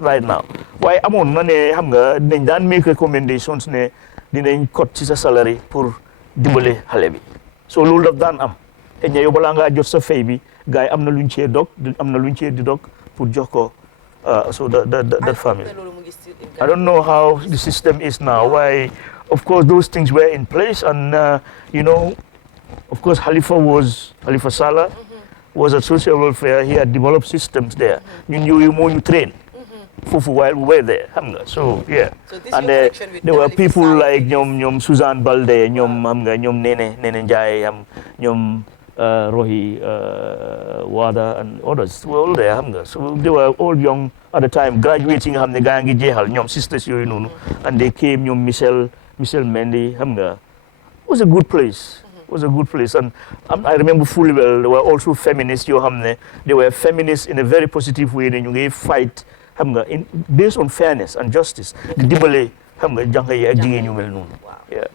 right now. Waaye amoon na ne xam nga dañ daan make recommendations ne dinañ cut ci sa salary pour dimbale xale bi. So loolu daf daan am. Te ña yow balaa ngaa jot sa fay bi gars yi am na luñ cee dog di dog pour jox ko so that family. I don't know how the system is now. Why, of course, those things were in place, and you know, of course, Halifa Sallah was at social welfare. He had developed systems there. You knew you train. While we were there, so yeah, and there were people like ñoom Suzanne Balde, ñoom Nene Njai, ñoom Rohi Wada and others were all there, so they were all young at the time, graduating gaa ngi jeexal ñoom sisters yooyu noonu, and they came ñoom Michelle Mendy, it was a good place. It was a good place, and I remember fully well. There were also feminists. They were feminists in a very positive way. Then you fight. Based on fairness and justice. The dibale yeah.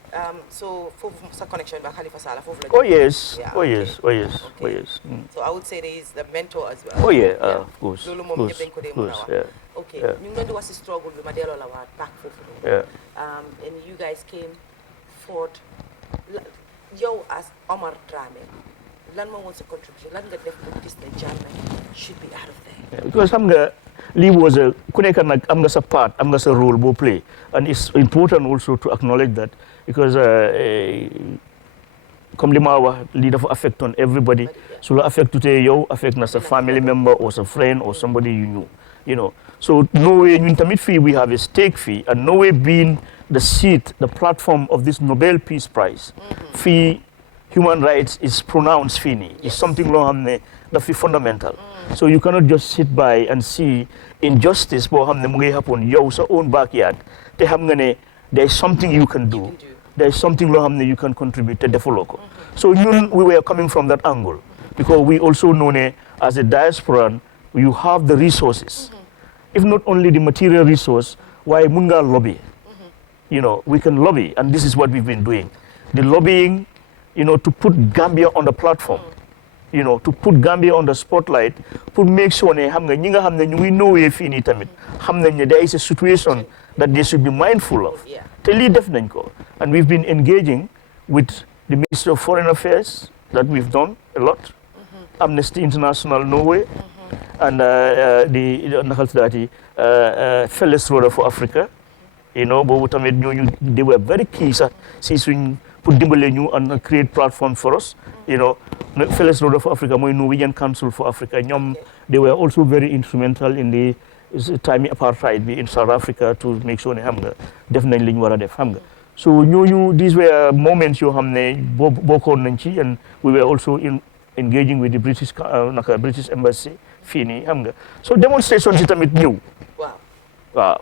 So for connection with Khalifa Sallah. Oh yes. Yeah, oh yes. So I would say there is the mentor as well. Oh yeah. Of course. Yeah. Okay. You know there was a struggle with Madelo Lawat back for. Yeah. And you guys came forward. Yo as Omar Drammeh. Lan mo wants a contribution. Lan nga def ko gis ne Jammeh should be out of there. Because Lee was a am sa part, am sa role bo play, and it's important also to acknowledge that because comme li ma wax lii dafa affect on everybody. So la affect today yow affect na sa family member or sa friend or somebody you knew. you know. So Norway, ñun tamit fii we have a stake fee, and Norway being the seat, the platform of this Nobel Peace Prize, fii human rights is pronounced fii nii. It's something loo xam ne daf fi fundamental. So you cannot just sit by and see injustice boo xam ne mu ngi happen yow sa own backyard te xam nga ne there is something you can do. There is something loo xam ne you can contribute te defuloo ko. So ñun we were coming from that angle because we also know ne as a diaspora you have the resources. If not only the material resource, why mun ngaa lobby? You know, we can lobby, and this is what we've been doing. The lobbying, you know, to put Gambia on the platform, you know, to put Gambia on the spotlight, to make sure ne xam nga ñi nga xam ne ñu ngi Norway fii nii tamit xam nañ ne there is a situation that they should be mindful of. Te lii def nañ ko, and we've been engaging with the Ministry of Foreign Affairs that we've done a lot, Amnesty International Norway, and the Fellows for Africa, you know, but they were very key si put dimbale and create platform for us, you know. Fellows for Africa, Norwegian Council for Africa, they were also very instrumental in the time apartheid in South Africa to make sure they have definitely wara def xam nga. So these were moments you hamne bokon nañ ci, and we were also engaging with the British Embassy fii nii xam nga. So demonstration ci tamit ñëw. Wow.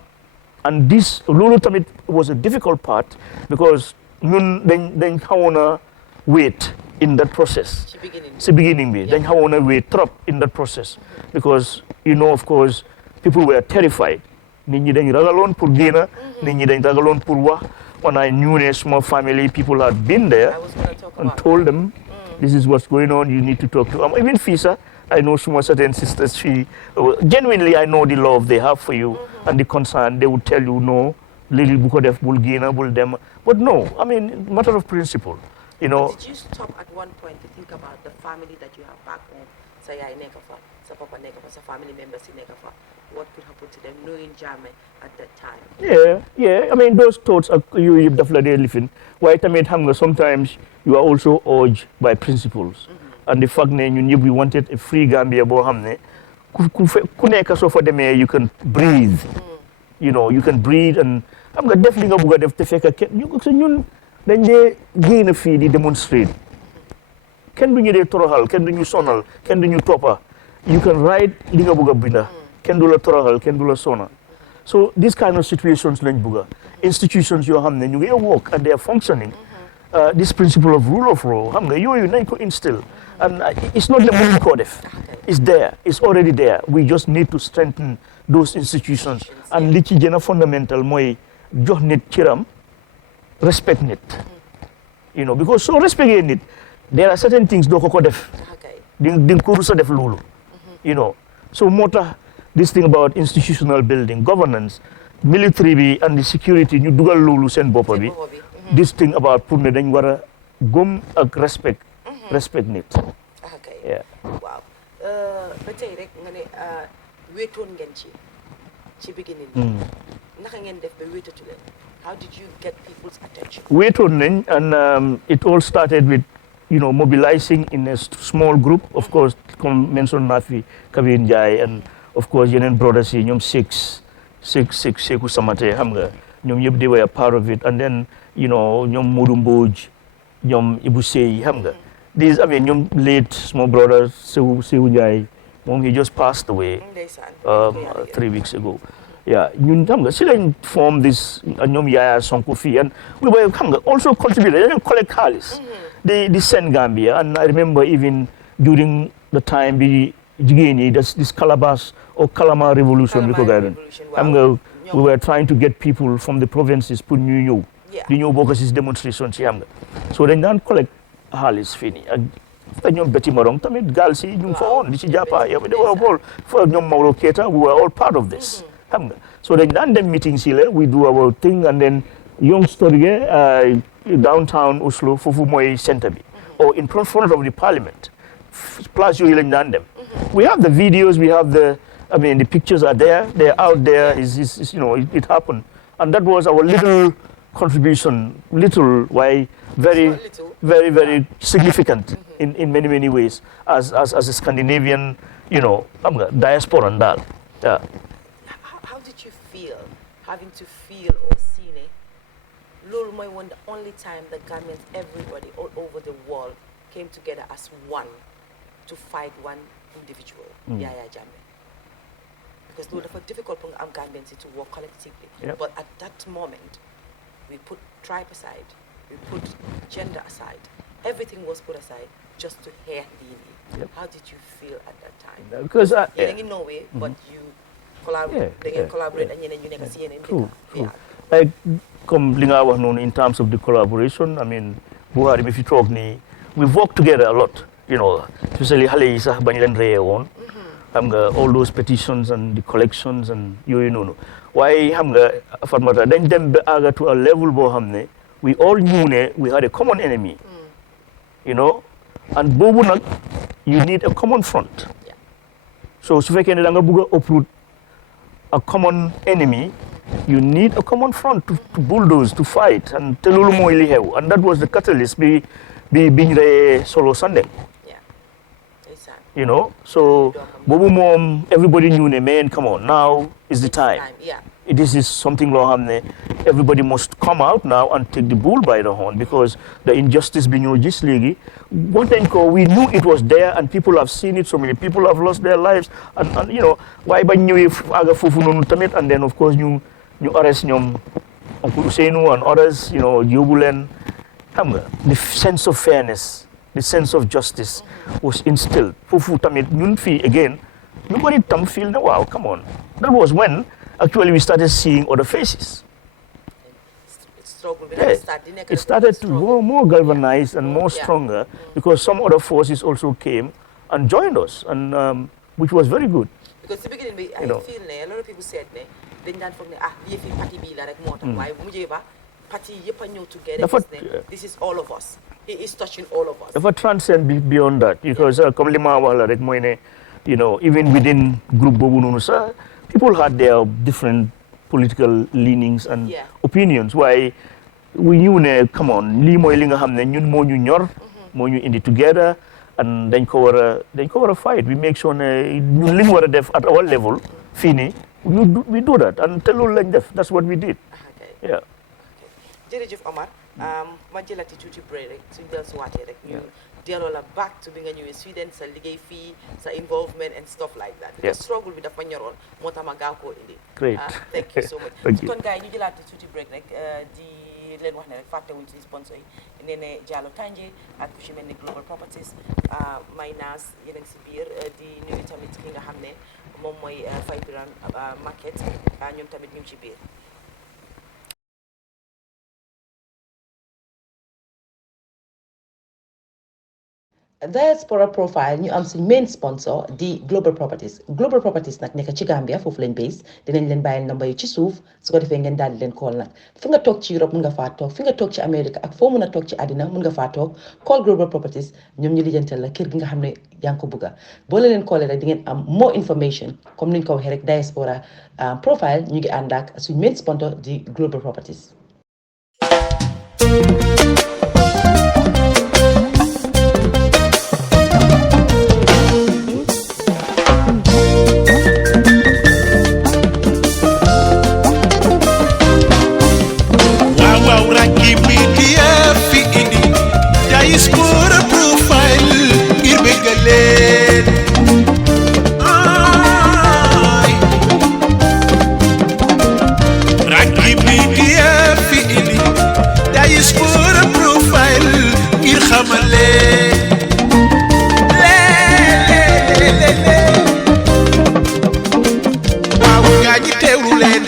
And this loolu tamit was a difficult part because ñun dañ xawoon a wait in that process. Si beginning bi dañ xawoon a wait trop in that process because you know of course people were terrified. Nit ñi dañ ragaloon pour génn, nit ñi dañ ragaloon pour wax. When I knew a small family, people had been there and told them, this is what's going on, you need to talk to them. Even FISA, I know some certain sisters, genuinely I know the love they have for you and the concern. They would tell you, no, little Bukodef Bulgina, Buldem. But no, I mean, matter of principle, you know. But did you stop at one point to think about the family that you have back home? Say, I Nekafa, sa Papa Nekafa, sa family members in Nekafa. What could happen to them knowing Jammeh at that time? Yeah. I mean, those thoughts are you definitely living. Why I made hunger, sometimes you are also urged by principles. And the fact that we wanted a free Gambia, for them you can breathe. You know, you can breathe, and I'm definitely going to then they gain a fee, they demonstrate. Can bring you Torohal, can bring you Sonal, can bring you Topper. You can ride Lingabuga Binda. Can do la Torahal, can do la Sona. So these kind of situations, institutions you have, you work and they are functioning. This principle of rule of law, you instill, and it's not the money code. It's there. It's already there. We just need to strengthen those institutions and lichi jena fundamental moy jox nit ciram, respect nit. You know, because so respecting it, there are certain things do ko def. Ding ko rusa def lolu. You know, so mota. This thing about institutional building, governance, military and the security, you dugal lulu sen bopa bi. This thing about purne dañ wara gom ak respect nit. Okay. Yeah. Wow. Ba tay rek nga ne wéetoon ngeen ci beginning. Naka ngeen def ba wéetatu leen? How did you get people's attention? Wéetoon nañ, and it all started with mobilizing in a small group. Of course, come mentioned Nafi, Kabir Njai, and of course, Yenen brothers, six, Seku Samate, Hamga, they were a part of it. And then, Nyom Mudumboj, Nyom Ibusei, Hamga. These, late small brothers, Seku Jai, he just passed away 3 weeks ago. Yeah, Hamga, formed this Nyom Yaya Sonkofi, and we were also contributed, collect Kalis. They sent Gambia, and I remember even during the time this Calabash or Kalama revolution, we were trying to get people from the provinces put new Bokasis demonstration. So they don't collect Halis Fini. Betty Marong, Tamid Galsi, Yumphone, Japa, they were all for Mauro Keta, we were all part of this. So they done them meetings here, we do our thing, and then young story downtown Oslo, Fufumoy Center, or in front of the parliament. Plus, you done them. We have the videos, we have the pictures are there, they're out there, it happened. And that was our little contribution, very, very significant in many, many ways as a Scandinavian, diaspora and that. Yeah. having to feel or see ne loolu mooy woon the only time the Gambians everybody all over the world came together as one to fight one individual Yaya Jammeh because loolu dafa difficult pour nga am Gambians to work collectively but at that moment we put tribe aside we put gender aside everything was put aside just to hear the how did you feel at that time because you're in Norway but you collaborate and you nekk si yeneen like comme li nga wax noonu in terms of the collaboration I mean Buharry if you talk ni we've worked together a lot you know especially xale yi sax bañ leen reyee woon xam nga all those petitions and the collections and yooyu noonu waaye xam nga Fatoumata dañ dem ba àgga to a level boo xam ne we all knew ne we had a common enemy you know and boobu nag you need a common front so su fekkee ne da nga bëgg a uproot a common enemy you need a common front to bulldoze to fight and te loolu mooy li xew and that was the catalyst bi biñ reyee Solo Sandeng you know so boobu moom everybody knew ne man come on now is the time this is something loo xam ne everybody must come out now and take the bull by the horn because the injustice bi ñoo gis léegi wax nañ ko we knew it was there and people have seen it so many people have lost their lives and you know waaye bañ ñëwee àgga foofu noonu tamit and then of course ñu arrest ñoom Uncle Ousseynou and others you know yóbbu leen xam nga the sense of fairness the sense of justice was instilled foofu tamit ñun fii again ñu bari tam feel ne wow come on that was when actually we started seeing other faces it started to grow more galvanized and more stronger because some other forces also came and joined us and which was very good because the beginning I feel ne a lot of people said ne dañ daan foog ne lii fi parti bii la rek moo tax waaye bu mujjee ba parti yëpp a ñëw together this is all of us it is touching all of us dafa transcend beyond that because comme li ma wax la rek mooy ne you know even within groupe boobu noonu sax people had their different political leanings and opinions waaye we knew ne come on lii mooy li nga xam ne ñun moo ñu ñor moo ñu indi together and dañ ko war a fight we make sure ne ñun li ñu war a def at our level fii nii we do that and te loolu lañ def that's what we did jërëjëf Omar ma jëlati tuuti break rek suñ del suwaatee rek ñu delloo la back to bi nga ñëwee Sweden sa liggéey fii sa involvement and stuff like that because struggle bi dafa ñoroon moo tax ma gaaw koo indi thank you so much kon gars yi ñu jëlaati tuuti break rek di leen wax ne rek fàttewuñ ci sponsor yi nee ne Diallo Kanje ak ku ci mel ni Global Properties Maynas yéen si biir di nuyu tamit ki nga xam ne moom mooy Faybiran Market ñoom tamit ñu ngi ci biir Diaspora profile ñu am suñ main sponsor di Global Properties nag nekk ci Gambia foofu lañ base dinañ leen bàyyil number yi ci suuf su ko defee ngeen daal di leen call nag fi nga toog ci Europe mun nga faa toog fi nga toog ci Amérique ak foo mun a toog ci àddina mun nga faa toog call Global Properties ñoom ñu lijjantal la kër gi nga xam ne yaa ngi ko bëgga boo leen callee rek di ngeen am more information comme niñ ko waxee rek Diaspora profile ñu ngi ànd ak suñ main sponsor di Global Properties Raaki media fi indi Diaspora profile ngir bëggal leen Raaki media fi indi Diaspora profile ngir xamal leen waaw gaa ñi teewlu leen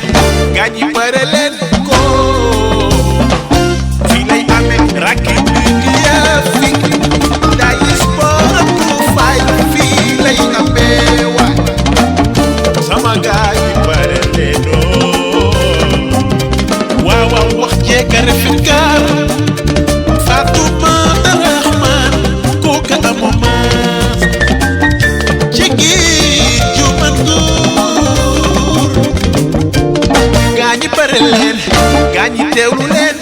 gaa ñi bare leen Raaki media fi Diaspora profile fii lay amee waay sama gaay yi bare leenoo waaw wax jeeg a rafet gaar Fatoumata Rahman kooka amoo maas ci géej ju man góor gaa ñi bare leen gaa ñi teewlu leen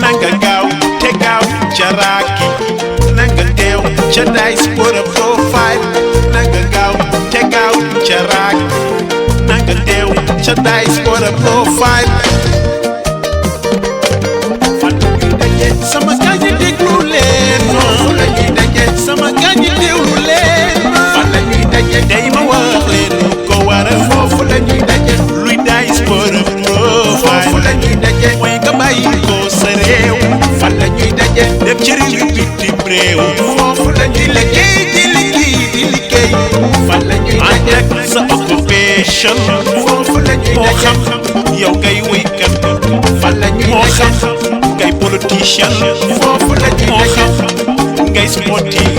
nanga gaaw te gaaw ca Raaki nanga teew ca Diaspora profile nanga gaaw te gaaw ca Raaki ca Diaspora profile fan la ñuy daje sama gaañ yi déglu leen foofu la ñuy daje sama gaañ yi déglu leen fan la ñuy daje tey ma wax leen lu ko waral foofu la ñuy daje luy Diaspora profile foofu la ñuy daje mooy nga bàyyi ko sa réew fan la ñuy daje dem ci réew yi bitim réew foofu la ñuy liggéey di liggéey fan la ñuy daje ànd ak sa occupation foofu la ñuy daje moo xam yow ngay wéykat fan la ñuy daje moo xam ngay politicien foofu la ñuy daje moo xam ngay sportif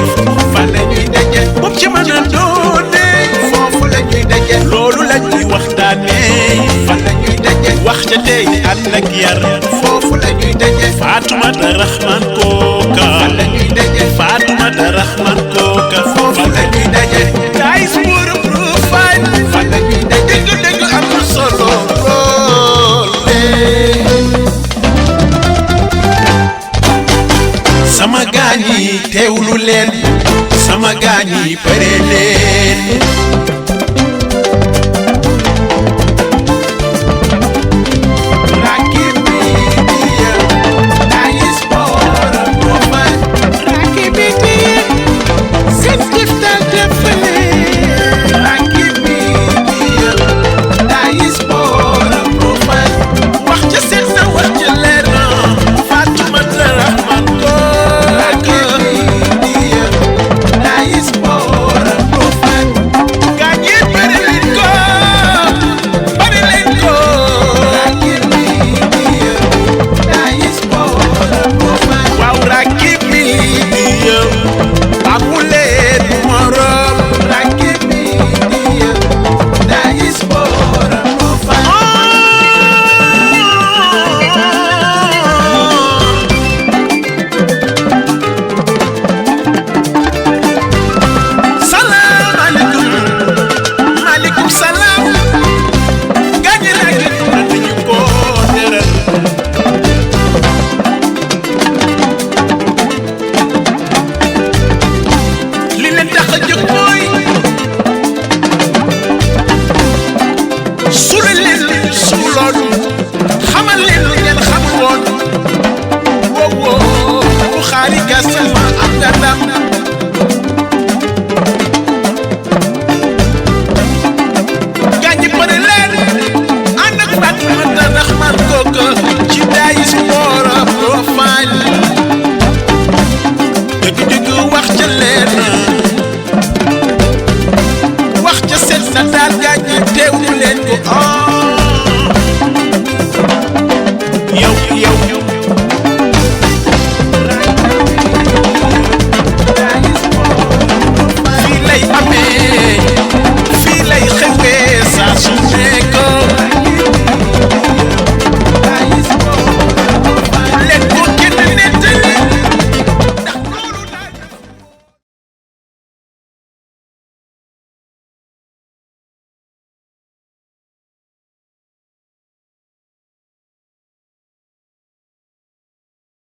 fan la ñuy daje moom ci mën a doone foofu la ñuy daje loolu la ñuy waxtaanee fan la ñuy daje wax ca tey ànd ak yar foofu la ñuy daje Fatoumata Rahman Koka fan la ñuy daje Fatoumata Rahman Koka foofu la ñuy daje Diaspora profile fan la ñuy daje dégg am na solo sama gaañ yi teewlu leen sama gaañ yi pare leen Raaki Media Diaspora profile Raaki Media seen giftal defale Raaki Media Diaspora profile wax ca seen sa wax ca leer na Fatoumata Rahman ko Buharry Gassama